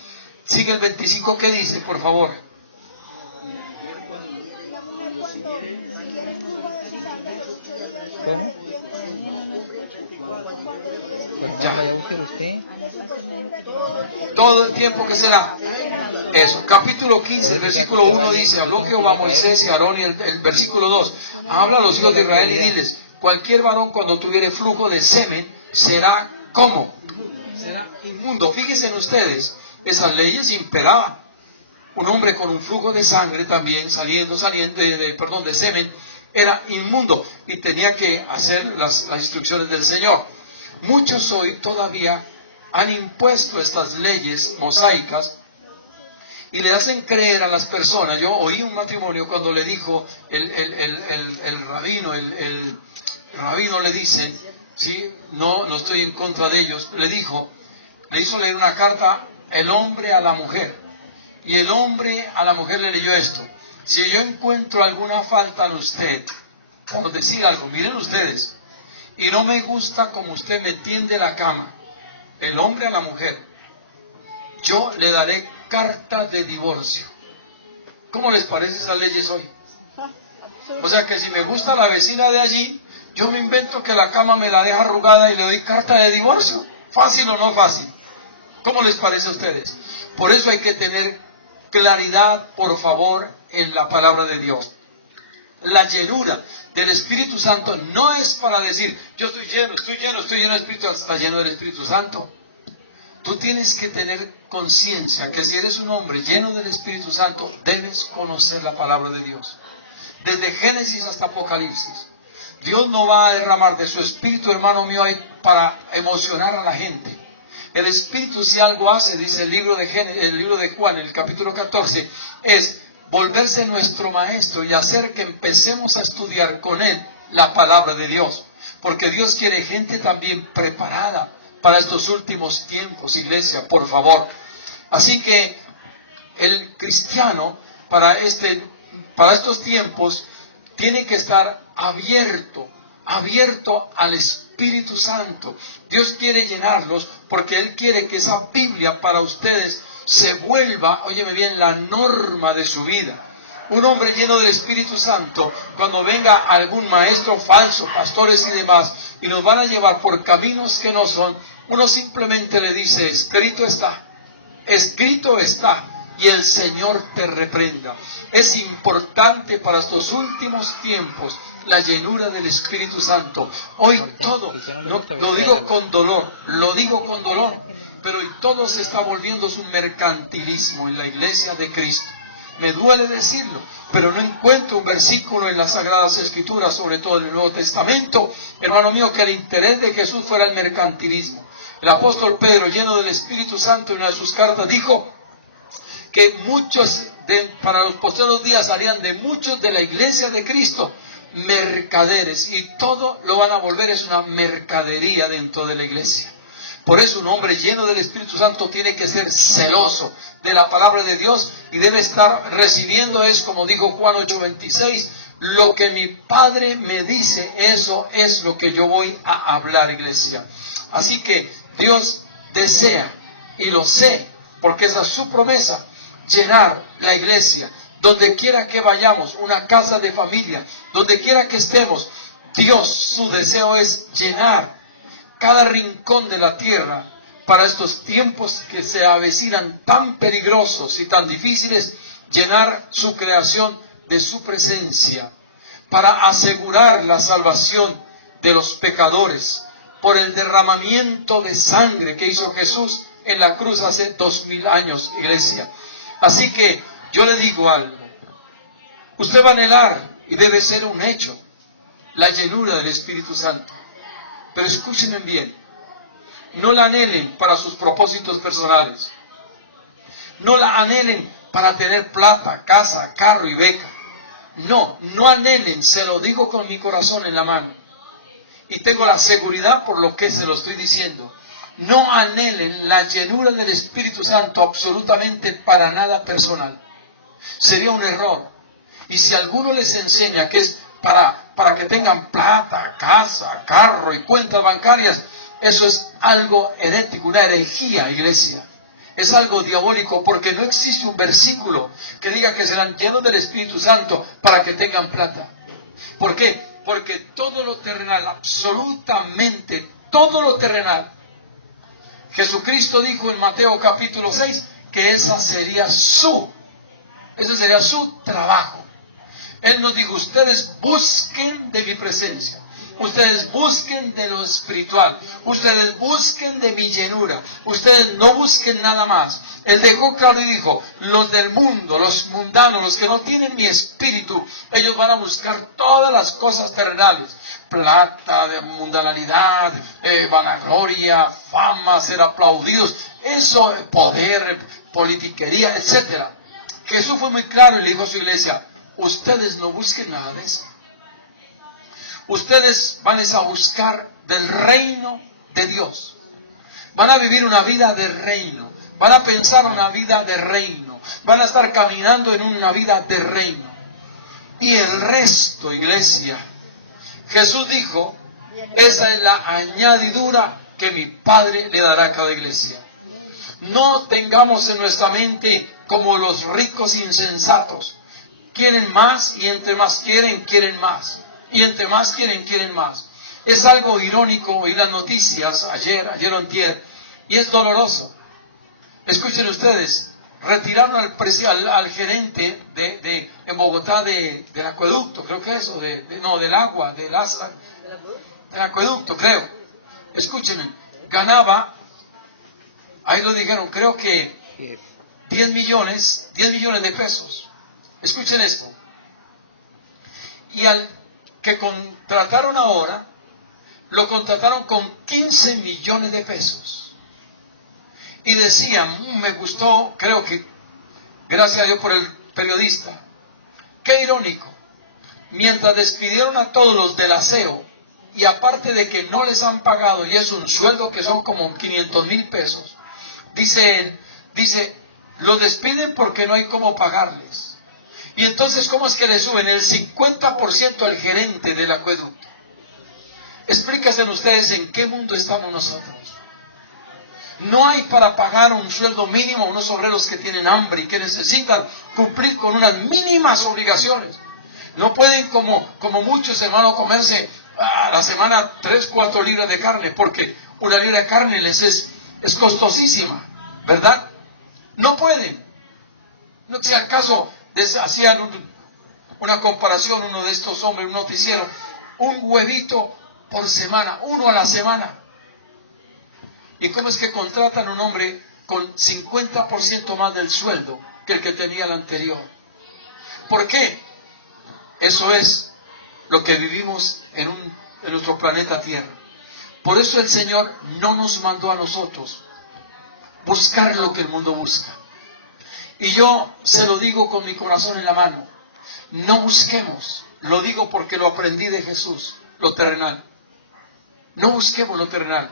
Sigue el 25, ¿qué dice, por favor? Ya. Todo el tiempo que será. Eso. Capítulo 15, el versículo 1 dice, habló Jehová a Moisés y a Aarón, y el versículo 2, habla a los hijos de Israel y diles, cualquier varón cuando tuviere flujo de semen será ¿cómo? Será inmundo. Fíjense en ustedes, esas leyes imperaban. Un hombre con un flujo de sangre también saliendo de semen era inmundo y tenía que hacer las instrucciones del Señor. Muchos hoy todavía han impuesto estas leyes mosaicas y le hacen creer a las personas. Yo oí un matrimonio cuando le dijo el rabino, el rabino le dice, ¿sí? No estoy en contra de ellos, le hizo leer una carta el hombre a la mujer, y el hombre a la mujer le leyó esto: si yo encuentro alguna falta en usted, por decir algo, miren ustedes, y no me gusta como usted me tiende la cama, el hombre a la mujer, yo le daré carta de divorcio. ¿Cómo les parece esas leyes hoy? O sea que si me gusta la vecina de allí, yo me invento que la cama me la deja arrugada y le doy carta de divorcio. ¿Fácil o no fácil? ¿Cómo les parece a ustedes? Por eso hay que tener claridad, por favor, en la palabra de Dios. La llenura del Espíritu Santo no es para decir, yo estoy lleno del Espíritu Santo. Está lleno del Espíritu Santo. Tú tienes que tener conciencia que si eres un hombre lleno del Espíritu Santo, debes conocer la palabra de Dios. Desde Génesis hasta Apocalipsis. Dios no va a derramar de su Espíritu, hermano mío, para emocionar a la gente. El Espíritu, si algo hace, dice el libro de Juan, en el capítulo 14, es volverse nuestro maestro y hacer que empecemos a estudiar con Él la palabra de Dios. Porque Dios quiere gente también preparada para estos últimos tiempos, iglesia, por favor. Así que el cristiano para estos tiempos tiene que estar abierto al Espíritu Santo. Dios quiere llenarlos porque Él quiere que esa Biblia para ustedes se vuelva, óyeme bien, la norma de su vida. Un hombre lleno del Espíritu Santo, cuando venga algún maestro falso, pastores y demás, y nos van a llevar por caminos que no son, uno simplemente le dice, escrito está, y el Señor te reprenda. Es importante para estos últimos tiempos la llenura del Espíritu Santo. Hoy todo, lo digo con dolor, pero hoy todo se está volviendo un mercantilismo en la iglesia de Cristo. Me duele decirlo, pero no encuentro un versículo en las Sagradas Escrituras, sobre todo en el Nuevo Testamento, hermano mío, que el interés de Jesús fuera el mercantilismo. El apóstol Pedro, lleno del Espíritu Santo, en una de sus cartas dijo que para los posteriores días harían de muchos de la iglesia de Cristo mercaderes, y todo lo van a volver es una mercadería dentro de la iglesia. Por eso un hombre lleno del Espíritu Santo tiene que ser celoso de la palabra de Dios y debe estar recibiendo, es como dijo Juan 8:26, lo que mi Padre me dice, eso es lo que yo voy a hablar, iglesia. Así que Dios desea, y lo sé, porque esa es su promesa, llenar la iglesia. Donde quiera que vayamos, una casa de familia, donde quiera que estemos, Dios, su deseo es llenar cada rincón de la tierra para estos tiempos que se avecinan tan peligrosos y tan difíciles, llenar su creación de su presencia, para asegurar la salvación de los pecadores, por el derramamiento de sangre que hizo Jesús en la cruz hace 2000 años, iglesia. Así que yo le digo algo, usted va a anhelar, y debe ser un hecho, la llenura del Espíritu Santo. Pero escúchenme bien, no la anhelen para sus propósitos personales, no la anhelen para tener plata, casa, carro y beca. No anhelen, se lo digo con mi corazón en la mano, y tengo la seguridad por lo que se lo estoy diciendo. No anhelen la llenura del Espíritu Santo absolutamente para nada personal. Sería un error. Y si alguno les enseña que es para que tengan plata, casa, carro y cuentas bancarias, eso es algo herético, una herejía, iglesia. Es algo diabólico, porque no existe un versículo que diga que serán llenos del Espíritu Santo para que tengan plata. ¿Por qué? Porque todo lo terrenal, absolutamente todo lo terrenal, Jesucristo dijo en Mateo capítulo 6 que ese sería su trabajo. Él nos dijo, ustedes busquen de mi presencia. Ustedes busquen de lo espiritual. Ustedes busquen de mi llenura. Ustedes no busquen nada más. Él dejó claro y dijo, los del mundo, los mundanos, los que no tienen mi espíritu, ellos van a buscar todas las cosas terrenales. Plata, de mundanalidad, vanagloria, fama, ser aplaudidos. Eso, poder, politiquería, etc. Jesús fue muy claro y le dijo a su iglesia, ustedes no busquen nada de eso. Ustedes van a buscar del reino de Dios. Van a vivir una vida de reino. Van a pensar una vida de reino. Van a estar caminando en una vida de reino. Y el resto, iglesia, Jesús dijo, esa es la añadidura que mi Padre le dará a cada iglesia. No tengamos en nuestra mente como los ricos insensatos. Quieren más y entre más quieren, quieren más. Y entre más quieren más. Es algo irónico oír las noticias ayer o antier, y es doloroso. Escuchen ustedes, retiraron al gerente en Bogotá del acueducto, creo que eso, del agua, del acueducto, creo. Escúchenme, ganaba, ahí lo dijeron, creo que 10 millones de pesos. Escuchen esto. Y al que contrataron ahora, lo contrataron con 15 millones de pesos. Y decían, me gustó, creo que, gracias a Dios por el periodista, qué irónico, mientras despidieron a todos los del aseo, y aparte de que no les han pagado, y es un sueldo que son como 500,000 pesos, dice, los despiden porque no hay cómo pagarles. Y entonces, ¿cómo es que le suben el 50% al gerente del acueducto? Explíquense ustedes en qué mundo estamos nosotros. No hay para pagar un sueldo mínimo a unos obreros que tienen hambre y que necesitan cumplir con unas mínimas obligaciones. No pueden, como muchos hermanos, comerse a la semana 3-4 libras de carne, porque una libra de carne les es costosísima, ¿verdad? No pueden. No, si al caso hacían una comparación, uno de estos hombres, un noticiero, un huevito por semana, uno a la semana. ¿Y cómo es que contratan a un hombre con 50% más del sueldo que el que tenía el anterior? ¿Por qué? Eso es lo que vivimos en nuestro planeta Tierra. Por eso el Señor no nos mandó a nosotros buscar lo que el mundo busca. Y yo se lo digo con mi corazón en la mano. No busquemos, lo digo porque lo aprendí de Jesús, lo terrenal. No busquemos lo terrenal.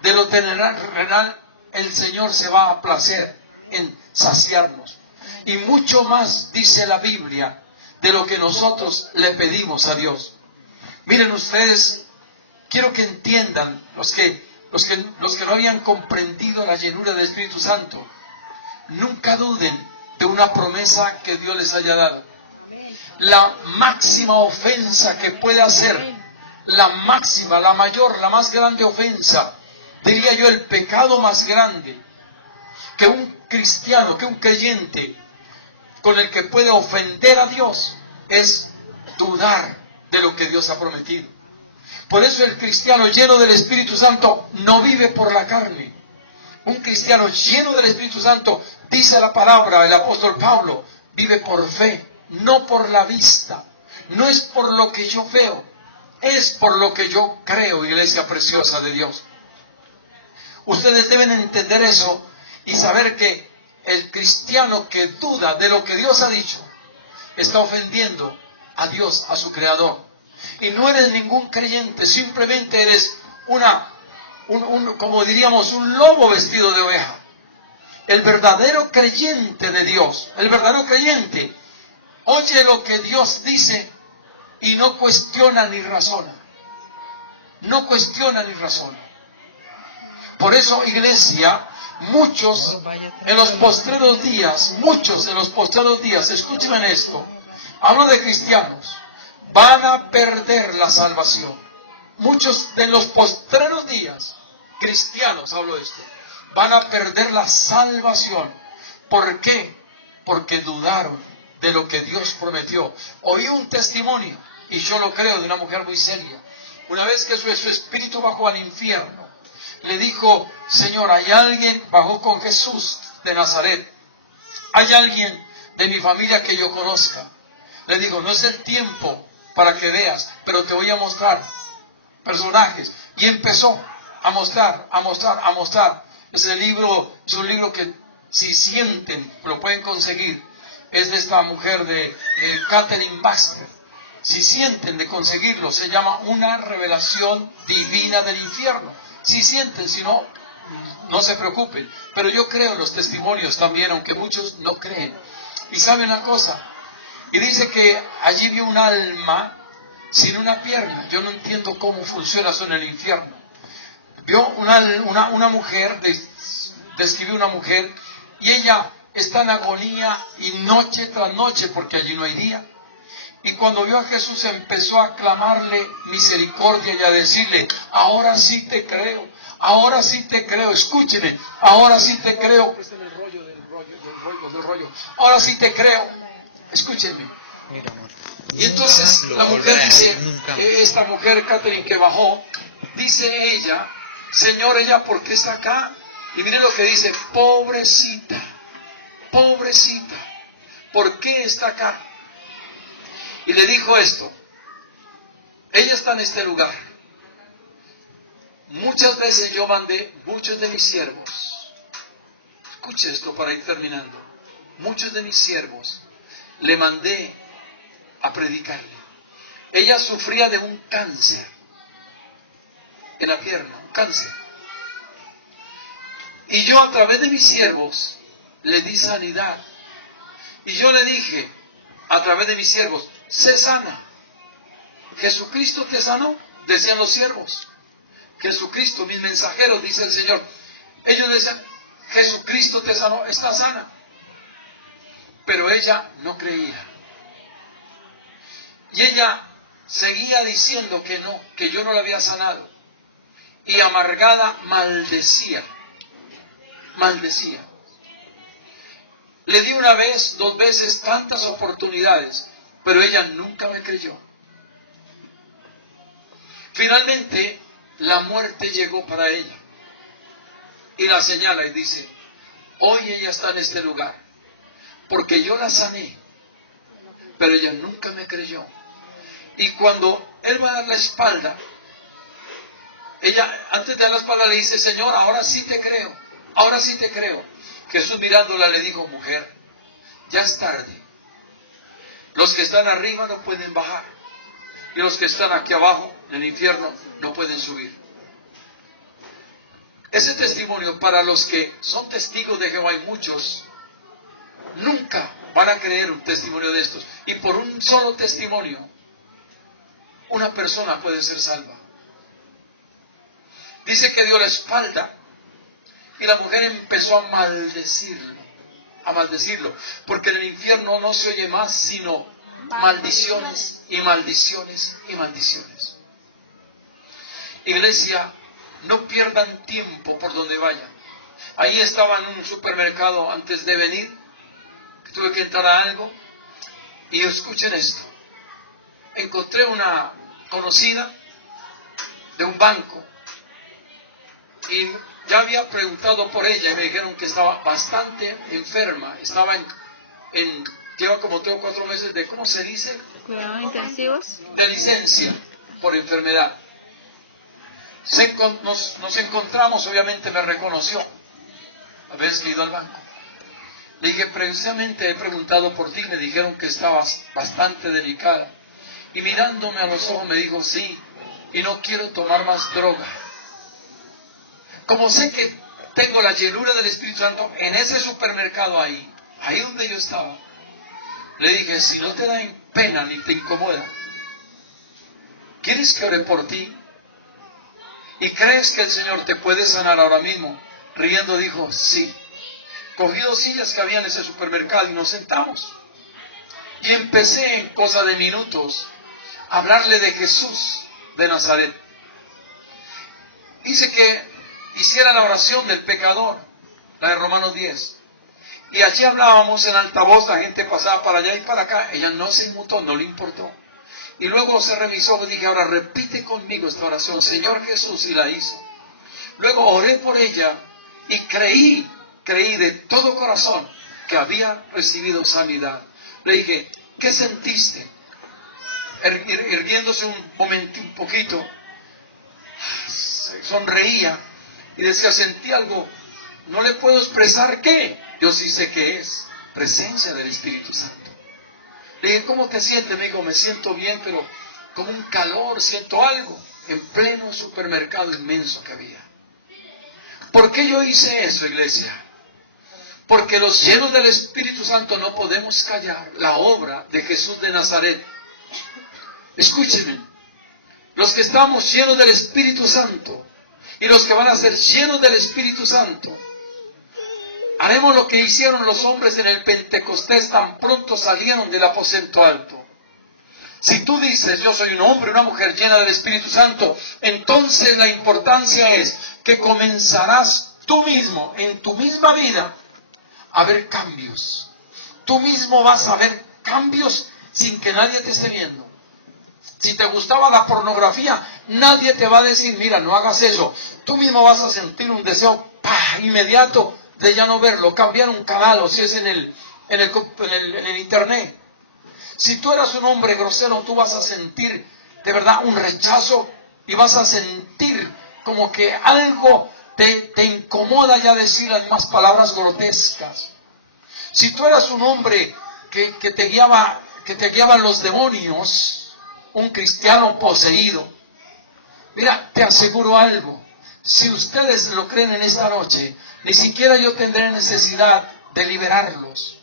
De lo terrenal el Señor se va a placer en saciarnos. Y mucho más dice la Biblia de lo que nosotros le pedimos a Dios. Miren ustedes, quiero que entiendan los que no habían comprendido la llenura del Espíritu Santo. Nunca duden de una promesa que Dios les haya dado. La máxima ofensa que puede hacer, la máxima, la mayor, la más grande ofensa, diría yo, el pecado más grande que un cristiano, que un creyente con el que puede ofender a Dios es dudar de lo que Dios ha prometido. Por eso el cristiano lleno del Espíritu Santo no vive por la carne. Un cristiano lleno del Espíritu Santo, dice la palabra, el apóstol Pablo, vive por fe, no por la vista. No es por lo que yo veo, es por lo que yo creo, iglesia preciosa de Dios. Ustedes deben entender eso y saber que el cristiano que duda de lo que Dios ha dicho está ofendiendo a Dios, a su Creador. Y no eres ningún creyente, simplemente eres como diríamos, un lobo vestido de oveja. El verdadero creyente de Dios, el verdadero creyente, oye lo que Dios dice y no cuestiona ni razona. No cuestiona ni razona. Por eso, iglesia, muchos en los postreros días, escuchen esto, hablo de cristianos, van a perder la salvación. Muchos de los postreros días, cristianos, hablo de esto, van a perder la salvación. ¿Por qué? Porque dudaron de lo que Dios prometió. Oí un testimonio, y yo lo creo, de una mujer muy seria. Una vez que su espíritu bajó al infierno, le dijo, Señor, hay alguien, bajó con Jesús de Nazaret, hay alguien de mi familia que yo conozca. Le digo, no es el tiempo para que veas, pero te voy a mostrar personajes. Y empezó a mostrar. Es un libro que si sienten, lo pueden conseguir. Es de esta mujer de Catherine Baxter. Si sienten de conseguirlo, se llama Una revelación divina del infierno. Si sienten, si no, no se preocupen. Pero yo creo en los testimonios también, aunque muchos no creen. Y sabe una cosa, y dice que allí vio un alma sin una pierna. Yo no entiendo cómo funciona eso en el infierno. Vio una mujer, describió una mujer, y ella está en agonía y noche tras noche, porque allí no hay día. Y cuando vio a Jesús empezó a clamarle misericordia y a decirle, ahora sí te creo, escúcheme, ahora sí te creo. Ahora sí te creo, escúchenme. Y entonces la mujer dice, esta mujer Catherine que bajó, dice ella, Señor, ella ¿por qué está acá? Y miren lo que dice, pobrecita, ¿por qué está acá? Y le dijo esto, ella está en este lugar. Muchas veces yo mandé muchos de mis siervos, escuche esto para ir terminando, muchos de mis siervos le mandé a predicarle. Ella sufría de un cáncer en la pierna, un cáncer. Y yo a través de mis siervos le di sanidad. Y yo le dije a través de mis siervos, sé sana. Jesucristo te sanó, decían los siervos. Jesucristo, mis mensajeros, dice el Señor. Ellos decían, Jesucristo te sanó, está sana. Pero ella no creía. Y ella seguía diciendo que no, que yo no la había sanado. Y amargada maldecía. Le di una vez, 2 veces, tantas oportunidades, pero ella nunca me creyó. Finalmente, la muerte llegó para ella. Y la señala y dice, hoy ella está en este lugar, porque yo la sané, pero ella nunca me creyó. Y cuando él va a dar la espalda, ella antes de dar la espalda le dice, Señor, ahora sí te creo, ahora sí te creo. Jesús mirándola le dijo, mujer, ya es tarde. Los que están arriba no pueden bajar. Y los que están aquí abajo, en el infierno, no pueden subir. Ese testimonio, para los que son testigos de Jehová, hay muchos, nunca van a creer un testimonio de estos. Y por un solo testimonio, una persona puede ser salva. Dice que dio la espalda y la mujer empezó a maldecirlo, porque en el infierno no se oye más sino maldiciones y maldiciones y maldiciones. Iglesia, no pierdan tiempo por donde vayan. Ahí estaba en un supermercado antes de venir, tuve que entrar a algo, y escuchen esto. Encontré una conocida de un banco, y ya había preguntado por ella, y me dijeron que estaba bastante enferma, estaba lleva como 3 o 4 meses de, ¿cómo se dice? Cuidados intensivos. De licencia por enfermedad. Nos encontramos, obviamente me reconoció. Habías ido al banco. Le dije, precisamente he preguntado por ti, me dijeron que estabas bastante delicada. Y mirándome a los ojos me dijo, sí, y no quiero tomar más droga. Como sé que tengo la llenura del Espíritu Santo, en ese supermercado ahí donde yo estaba, le dije, si no te da pena ni te incomoda, ¿quieres que ore por ti? ¿Y crees que el Señor te puede sanar ahora mismo? Riendo dijo, sí. Cogí 2 sillas que había en ese supermercado y nos sentamos. Y empecé en cosa de minutos a hablarle de Jesús de Nazaret. Dice que hiciera la oración del pecador, la de Romanos 10. Y allí hablábamos en altavoz, la gente pasaba para allá y para acá. Ella no se inmutó, no le importó. Y luego cerré mis ojos y dije, ahora repite conmigo esta oración, Señor Jesús, y la hizo. Luego oré por ella y creí de todo corazón que había recibido sanidad. Le dije, ¿qué sentiste? Irguiéndose un momento, un poquito, sonreía y decía, sentí algo, no le puedo expresar qué. Yo sí sé qué es, presencia del Espíritu Santo. Le dije, ¿cómo te sientes? Me dijo, me siento bien, pero como un calor, siento algo, en pleno supermercado inmenso que había. ¿Por qué yo hice eso, iglesia? Porque los llenos del Espíritu Santo no podemos callar la obra de Jesús de Nazaret. Escúchenme, los que estamos llenos del Espíritu Santo y los que van a ser llenos del Espíritu Santo, haremos lo que hicieron los hombres en el Pentecostés tan pronto salieron del aposento alto. Si tú dices, yo soy un hombre, una mujer llena del Espíritu Santo, entonces la importancia es que comenzarás tú mismo, en tu misma vida, a ver cambios. Tú mismo vas a ver cambios sin que nadie te esté viendo. Si te gustaba la pornografía, nadie te va a decir, mira, no hagas eso. Tú mismo vas a sentir un deseo inmediato de ya no verlo, cambiar un canal, o si es en el internet. Si tú eras un hombre grosero, tú vas a sentir de verdad un rechazo y vas a sentir como que algo te incomoda ya decir las más palabras grotescas. Si tú eras un hombre que te guiaban los demonios, un cristiano poseído, mira, te aseguro algo, si ustedes lo creen en esta noche, ni siquiera yo tendré necesidad de liberarlos.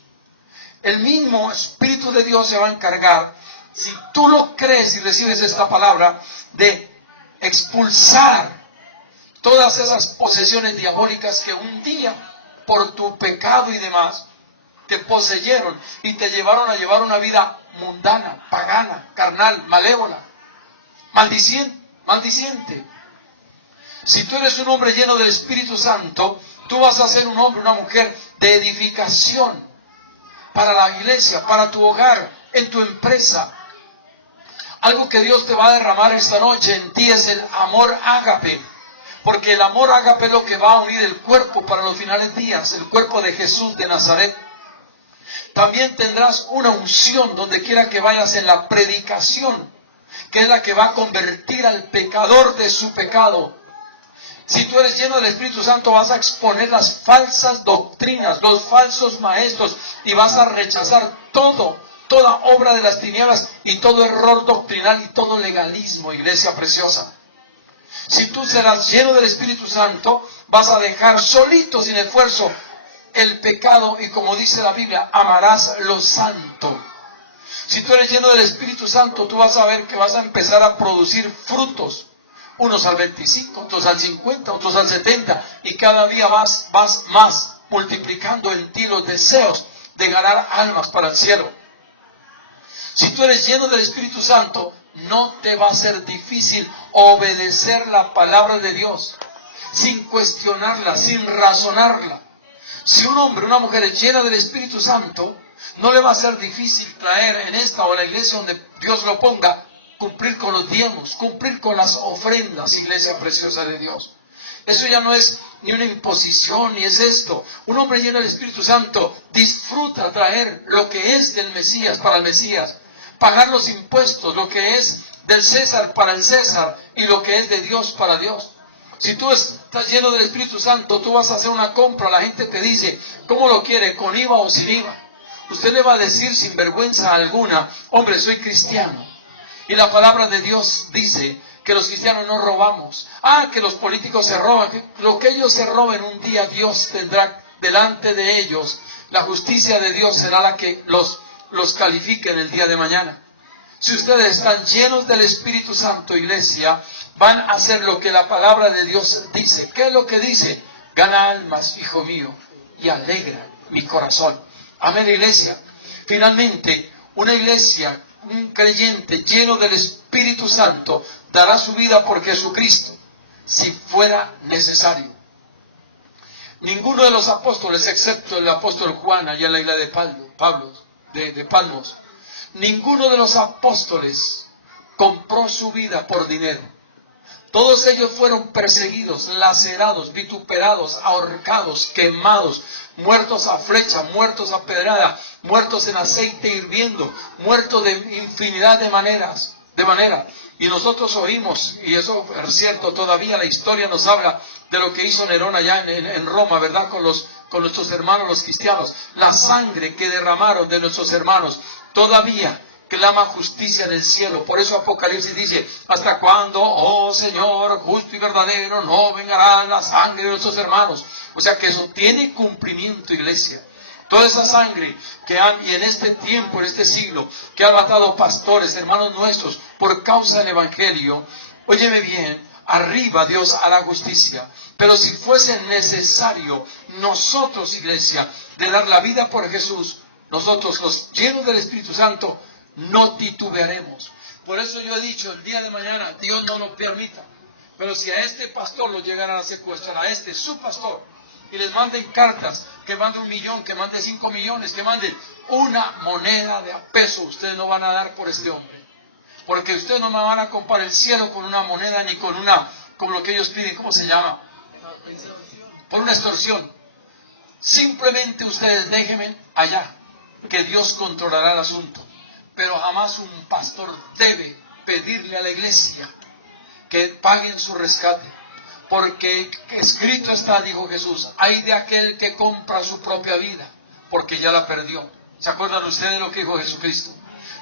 El mismo Espíritu de Dios se va a encargar, si tú lo crees y recibes esta palabra, de expulsar todas esas posesiones diabólicas que un día, por tu pecado y demás, te poseyeron y te llevaron a llevar una vida mundana, pagana, carnal, malévola, maldiciente. Si tú eres un hombre lleno del Espíritu Santo, tú vas a ser un hombre, una mujer de edificación para la iglesia, para tu hogar, en tu empresa. Algo que Dios te va a derramar esta noche en ti es el amor ágape. Porque el amor ágape es lo que va a unir el cuerpo para los finales días, el cuerpo de Jesús de Nazaret. También tendrás una unción donde quiera que vayas en la predicación, que es la que va a convertir al pecador de su pecado. Si tú eres lleno del Espíritu Santo, vas a exponer las falsas doctrinas, los falsos maestros, y vas a rechazar toda obra de las tinieblas y todo error doctrinal y todo legalismo, iglesia preciosa. Si tú serás lleno del Espíritu Santo, vas a dejar solito, sin esfuerzo, el pecado, y como dice la Biblia, amarás lo santo. Si tú eres lleno del Espíritu Santo, tú vas a ver que vas a empezar a producir frutos. Unos al 25, otros al 50, otros al 70, y cada día vas más multiplicando en ti los deseos de ganar almas para el cielo. Si tú eres lleno del Espíritu Santo, no te va a ser difícil obedecer la palabra de Dios, sin cuestionarla, sin razonarla. Si un hombre, una mujer es llena del Espíritu Santo, no le va a ser difícil traer en esta o en la iglesia donde Dios lo ponga, cumplir con los diezmos, cumplir con las ofrendas, iglesia preciosa de Dios. Eso ya no es ni una imposición, ni es esto. Un hombre lleno del Espíritu Santo disfruta traer lo que es del Mesías para el Mesías, pagar los impuestos, lo que es del César para el César y lo que es de Dios para Dios. Si tú estás lleno del Espíritu Santo, tú vas a hacer una compra, la gente te dice, ¿cómo lo quiere? ¿Con IVA o sin IVA? Usted le va a decir sin vergüenza alguna, hombre, soy cristiano. Y la palabra de Dios dice que los cristianos no robamos. Que los políticos se roban. Lo que ellos se roben un día, Dios tendrá delante de ellos. La justicia de Dios será la que los califique en el día de mañana. Si ustedes están llenos del Espíritu Santo, iglesia, van a hacer lo que la palabra de Dios dice. ¿Qué es lo que dice? Gana almas, hijo mío, y alegra mi corazón. Amén, iglesia. Finalmente, una iglesia, un creyente lleno del Espíritu Santo dará su vida por Jesucristo, si fuera necesario. Ninguno de los apóstoles, excepto el apóstol Juan, allá en la isla de Patmos, ninguno de los apóstoles compró su vida por dinero. Todos ellos fueron perseguidos, lacerados, vituperados, ahorcados, quemados, muertos a flecha, muertos a pedrada, muertos en aceite hirviendo, muertos de infinidad de maneras. Y nosotros oímos, y eso es cierto, todavía la historia nos habla de lo que hizo Nerón allá en Roma, ¿verdad? Con nuestros hermanos los cristianos. La sangre que derramaron de nuestros hermanos todavía clama justicia en el cielo. Por eso Apocalipsis dice: ¿hasta cuándo, oh Señor, justo y verdadero, no vengará la sangre de nuestros hermanos? O sea que eso tiene cumplimiento, iglesia. Toda esa sangre y en este tiempo, en este siglo, que han matado pastores, hermanos nuestros, por causa del Evangelio, óyeme bien, arriba Dios hará justicia. Pero si fuese necesario, nosotros, iglesia, de dar la vida por Jesús, nosotros, los llenos del Espíritu Santo, no titubearemos. Por eso yo he dicho, el día de mañana, Dios no lo permita, pero si a este pastor lo llegaran a secuestrar, a su pastor, y les manden cartas, que mande 1 millón, que mande 5 millones, que manden una moneda de a peso, ustedes no van a dar por este hombre. Porque ustedes no me van a comprar el cielo con una moneda, ni con lo que ellos piden, ¿cómo se llama? Por una extorsión. Simplemente ustedes déjenme allá, que Dios controlará el asunto. Pero jamás un pastor debe pedirle a la iglesia que paguen su rescate. Porque escrito está, dijo Jesús, ay de aquel que compra su propia vida, porque ya la perdió. ¿Se acuerdan ustedes de lo que dijo Jesucristo?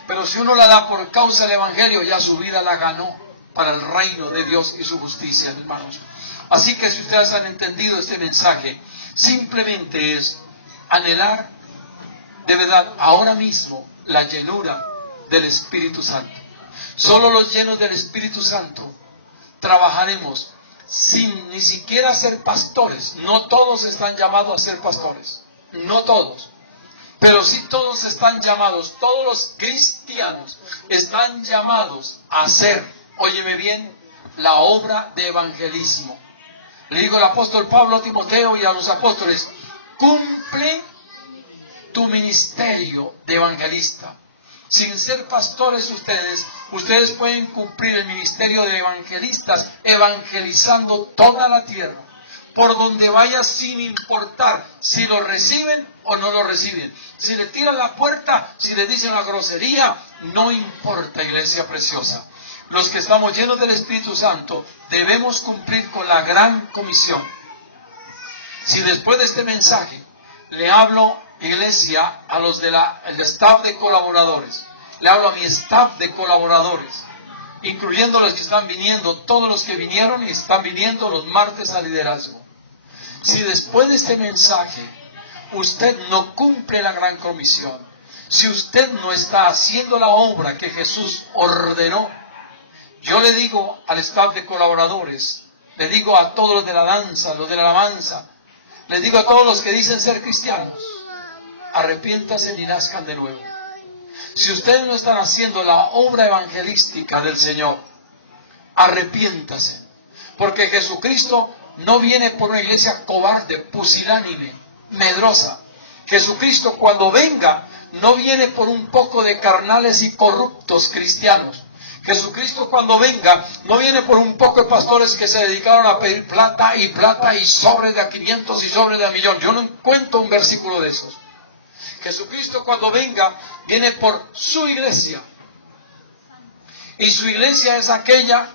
Pero si uno la da por causa del Evangelio, ya su vida la ganó para el reino de Dios y su justicia, hermanos. Así que si ustedes han entendido este mensaje, simplemente es anhelar de verdad ahora mismo la llenura del Espíritu Santo. Solo los llenos del Espíritu Santo trabajaremos sin ni siquiera ser pastores. No todos están llamados a ser pastores, no todos, pero sí todos están llamados, todos los cristianos están llamados a hacer, óyeme bien, la obra de evangelismo. Le digo el apóstol Pablo a Timoteo y a los apóstoles: cumple tu ministerio de evangelista. Sin ser pastores ustedes pueden cumplir el ministerio de evangelistas, evangelizando toda la tierra, por donde vaya, sin importar si lo reciben o no lo reciben. Si le tiran la puerta, si le dicen una grosería, no importa, iglesia preciosa. Los que estamos llenos del Espíritu Santo debemos cumplir con la gran comisión. Si después de este mensaje le hablo, iglesia, a los del staff de colaboradores, le hablo a mi staff de colaboradores, incluyendo los que están viniendo, todos los que vinieron y están viniendo los martes a liderazgo. Si después de este mensaje usted no cumple la gran comisión, si usted no está haciendo la obra que Jesús ordenó, yo le digo al staff de colaboradores, le digo a todos los de la danza, los de la alabanza, les digo a todos los que dicen ser cristianos: arrepiéntanse y nazcan de nuevo. Si ustedes no están haciendo la obra evangelística del Señor, arrepiéntanse. Porque Jesucristo no viene por una iglesia cobarde, pusilánime, medrosa. Jesucristo, cuando venga, no viene por un poco de carnales y corruptos cristianos. Jesucristo, cuando venga, no viene por un poco de pastores que se dedicaron a pedir plata y sobres de a 500 y sobres de a 1.000.000. Yo no encuentro un versículo de esos. Jesucristo, cuando venga, viene por su iglesia. Y su iglesia es aquella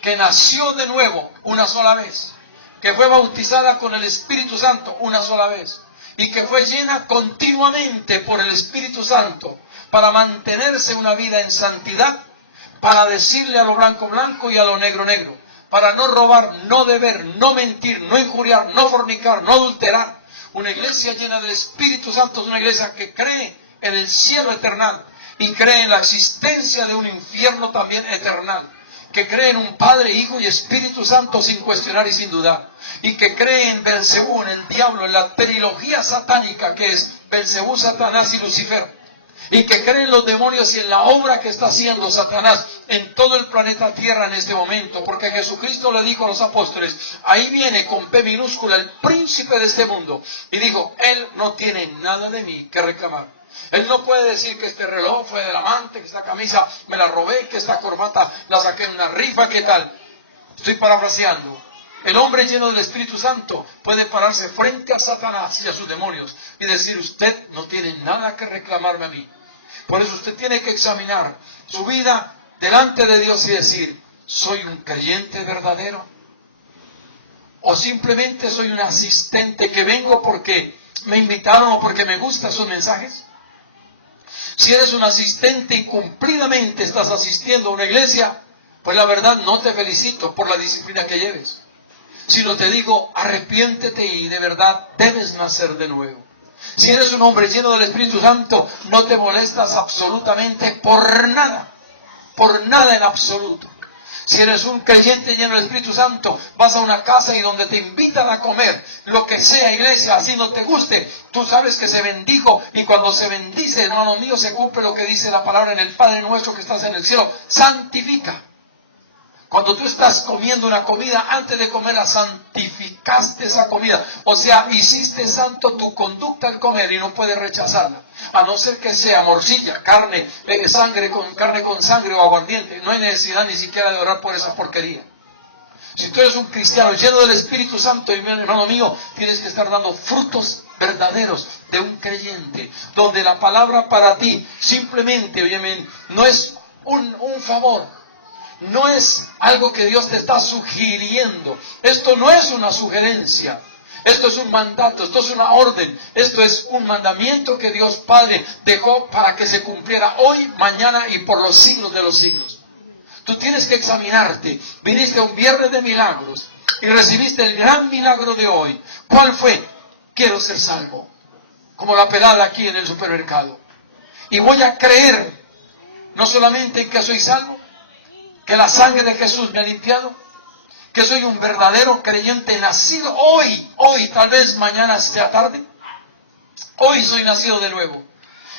que nació de nuevo una sola vez, que fue bautizada con el Espíritu Santo una sola vez, y que fue llena continuamente por el Espíritu Santo para mantenerse una vida en santidad, para decirle a lo blanco blanco y a lo negro negro, para no robar, no deber, no mentir, no injuriar, no fornicar, no adulterar. Una iglesia llena del Espíritu Santo es una iglesia que cree en el cielo eterno y cree en la existencia de un infierno también eternal, que cree en un Padre, Hijo y Espíritu Santo sin cuestionar y sin dudar, y que cree en Belcebú, en el diablo, en la trilogía satánica que es Belcebú, Satanás y Lucifer, y que cree en los demonios y en la obra que está haciendo Satanás en todo el planeta Tierra en este momento, porque Jesucristo le dijo a los apóstoles: ahí viene con P minúscula el príncipe de este mundo, y dijo: él no tiene nada de mí que reclamar. Él no puede decir que este reloj fue del amante, que esta camisa me la robé, que esta corbata la saqué en una rifa, ¿qué tal? Estoy parafraseando. El hombre lleno del Espíritu Santo puede pararse frente a Satanás y a sus demonios y decir, usted no tiene nada que reclamarme a mí. Por eso usted tiene que examinar su vida delante de Dios y decir, ¿soy un creyente verdadero? ¿O simplemente soy un asistente que vengo porque me invitaron o porque me gustan sus mensajes? Si eres un asistente y cumplidamente estás asistiendo a una iglesia, pues la verdad no te felicito por la disciplina que lleves, sino te digo, arrepiéntete y de verdad debes nacer de nuevo. Si eres un hombre lleno del Espíritu Santo, no te molestas absolutamente por nada en absoluto. Si eres un creyente lleno del Espíritu Santo, vas a una casa y donde te invitan a comer, lo que sea iglesia, así no te guste, tú sabes que se bendijo, y cuando se bendice, hermano mío, se cumple lo que dice la palabra en el Padre nuestro que estás en el cielo, santifica. Cuando tú estás comiendo una comida, antes de comerla, santificaste esa comida. O sea, hiciste santo tu conducta al comer y no puedes rechazarla. A no ser que sea morcilla, carne con sangre o aguardiente. No hay necesidad ni siquiera de orar por esa porquería. Si tú eres un cristiano lleno del Espíritu Santo, hermano mío, tienes que estar dando frutos verdaderos de un creyente. Donde la palabra para ti simplemente, óyeme, no es un favor. No es algo que Dios te está sugiriendo. Esto no es una sugerencia. Esto es un mandato, esto es una orden. Esto es un mandamiento que Dios Padre dejó para que se cumpliera hoy, mañana y por los siglos de los siglos. Tú tienes que examinarte. Viniste un viernes de milagros y recibiste el gran milagro de hoy. ¿Cuál fue? Quiero ser salvo. Como la pelada aquí en el supermercado. Y voy a creer no solamente en que soy salvo, que la sangre de Jesús me ha limpiado, que soy un verdadero creyente nacido hoy, tal vez mañana sea tarde. Hoy soy nacido de nuevo.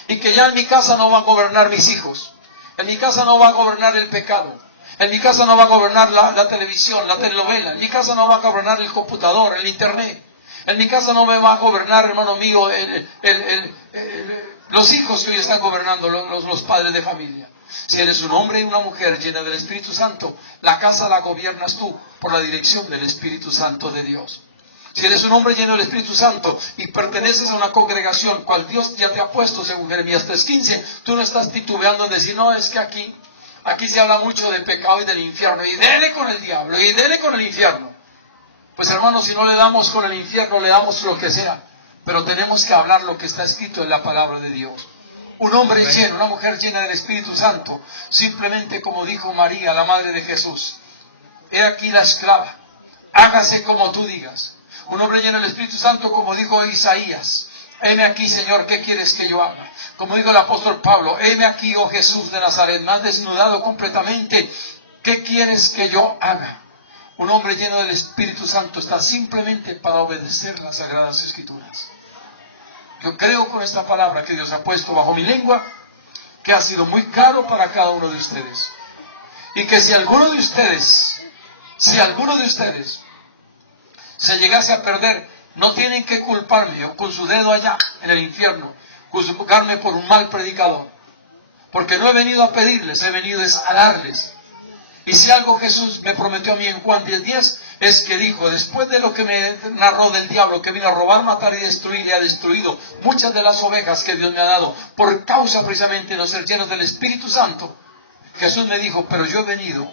Y que ya en mi casa no va a gobernar mis hijos. En mi casa no va a gobernar el pecado. En mi casa no va a gobernar la televisión, la telenovela. En mi casa no va a gobernar el computador, el internet. En mi casa no me va a gobernar, hermano mío, los hijos que hoy están gobernando, los padres de familia. Si eres un hombre y una mujer llena del Espíritu Santo, la casa la gobiernas tú por la dirección del Espíritu Santo de Dios. Si eres un hombre lleno del Espíritu Santo y perteneces a una congregación cual Dios ya te ha puesto, según Jeremías 3:15, tú no estás titubeando en decir, no, es que aquí se habla mucho del pecado y del infierno, y dele con el diablo, y dele con el infierno. Pues hermanos, si no le damos con el infierno, le damos lo que sea, pero tenemos que hablar lo que está escrito en la palabra de Dios. Un hombre lleno, una mujer llena del Espíritu Santo, simplemente como dijo María, la madre de Jesús, he aquí la esclava, hágase como tú digas. Un hombre lleno del Espíritu Santo, como dijo Isaías, heme aquí, Señor, ¿qué quieres que yo haga? Como dijo el apóstol Pablo, heme aquí, oh Jesús de Nazaret, me has desnudado completamente, ¿qué quieres que yo haga? Un hombre lleno del Espíritu Santo está simplemente para obedecer las Sagradas Escrituras. Yo creo con esta palabra que Dios ha puesto bajo mi lengua, que ha sido muy claro para cada uno de ustedes. Y que si alguno de ustedes se llegase a perder, no tienen que culparme con su dedo allá en el infierno, juzgarme por un mal predicador. Porque no he venido a pedirles, he venido a darles. Y si algo Jesús me prometió a mí en Juan 10:10, es que dijo, después de lo que me narró del diablo, que vino a robar, matar y destruir, y ha destruido muchas de las ovejas que Dios me ha dado, por causa precisamente de no ser llenos del Espíritu Santo, Jesús me dijo, pero yo he venido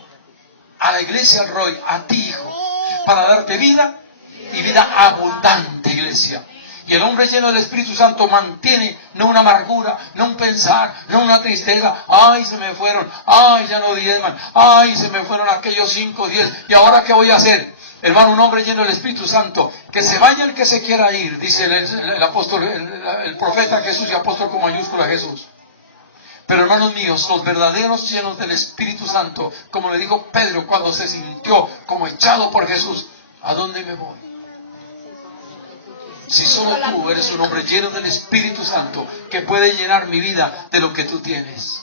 a la iglesia al Roy, a ti, hijo, para darte vida y vida abundante, iglesia. Y el hombre lleno del Espíritu Santo mantiene no una amargura, no un pensar, no una tristeza. Ay, se me fueron, ay, ya no diezman, ay, se me fueron aquellos 5 o 10. ¿Y ahora qué voy a hacer? Hermano, un hombre lleno del Espíritu Santo, que se vaya el que se quiera ir, dice el apóstol, el profeta Jesús, y apóstol con mayúscula Jesús. Pero hermanos míos, los verdaderos llenos del Espíritu Santo, como le dijo Pedro cuando se sintió como echado por Jesús, ¿a dónde me voy? Si solo tú eres un hombre lleno del Espíritu Santo que puede llenar mi vida de lo que tú tienes.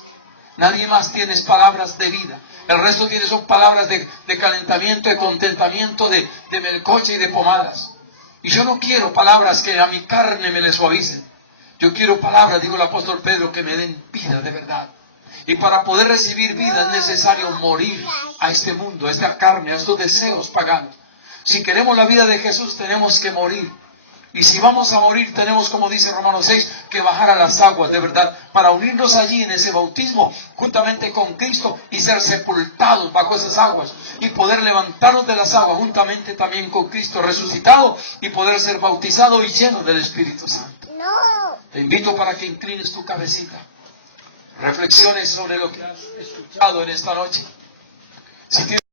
Nadie más tienes palabras de vida. El resto tiene son palabras de calentamiento, de contentamiento, de melcoche y de pomadas. Y yo no quiero palabras que a mi carne me le suavicen. Yo quiero palabras, dijo el apóstol Pedro, que me den vida de verdad. Y para poder recibir vida es necesario morir a este mundo, a esta carne, a estos deseos paganos. Si queremos la vida de Jesús, tenemos que morir. Y si vamos a morir, tenemos, como dice Romanos 6, que bajar a las aguas, de verdad, para unirnos allí en ese bautismo, juntamente con Cristo, y ser sepultados bajo esas aguas, y poder levantarnos de las aguas, juntamente también con Cristo resucitado, y poder ser bautizado y lleno del Espíritu Santo. Te invito para que inclines tu cabecita, reflexiones sobre lo que has escuchado en esta noche. Si tienes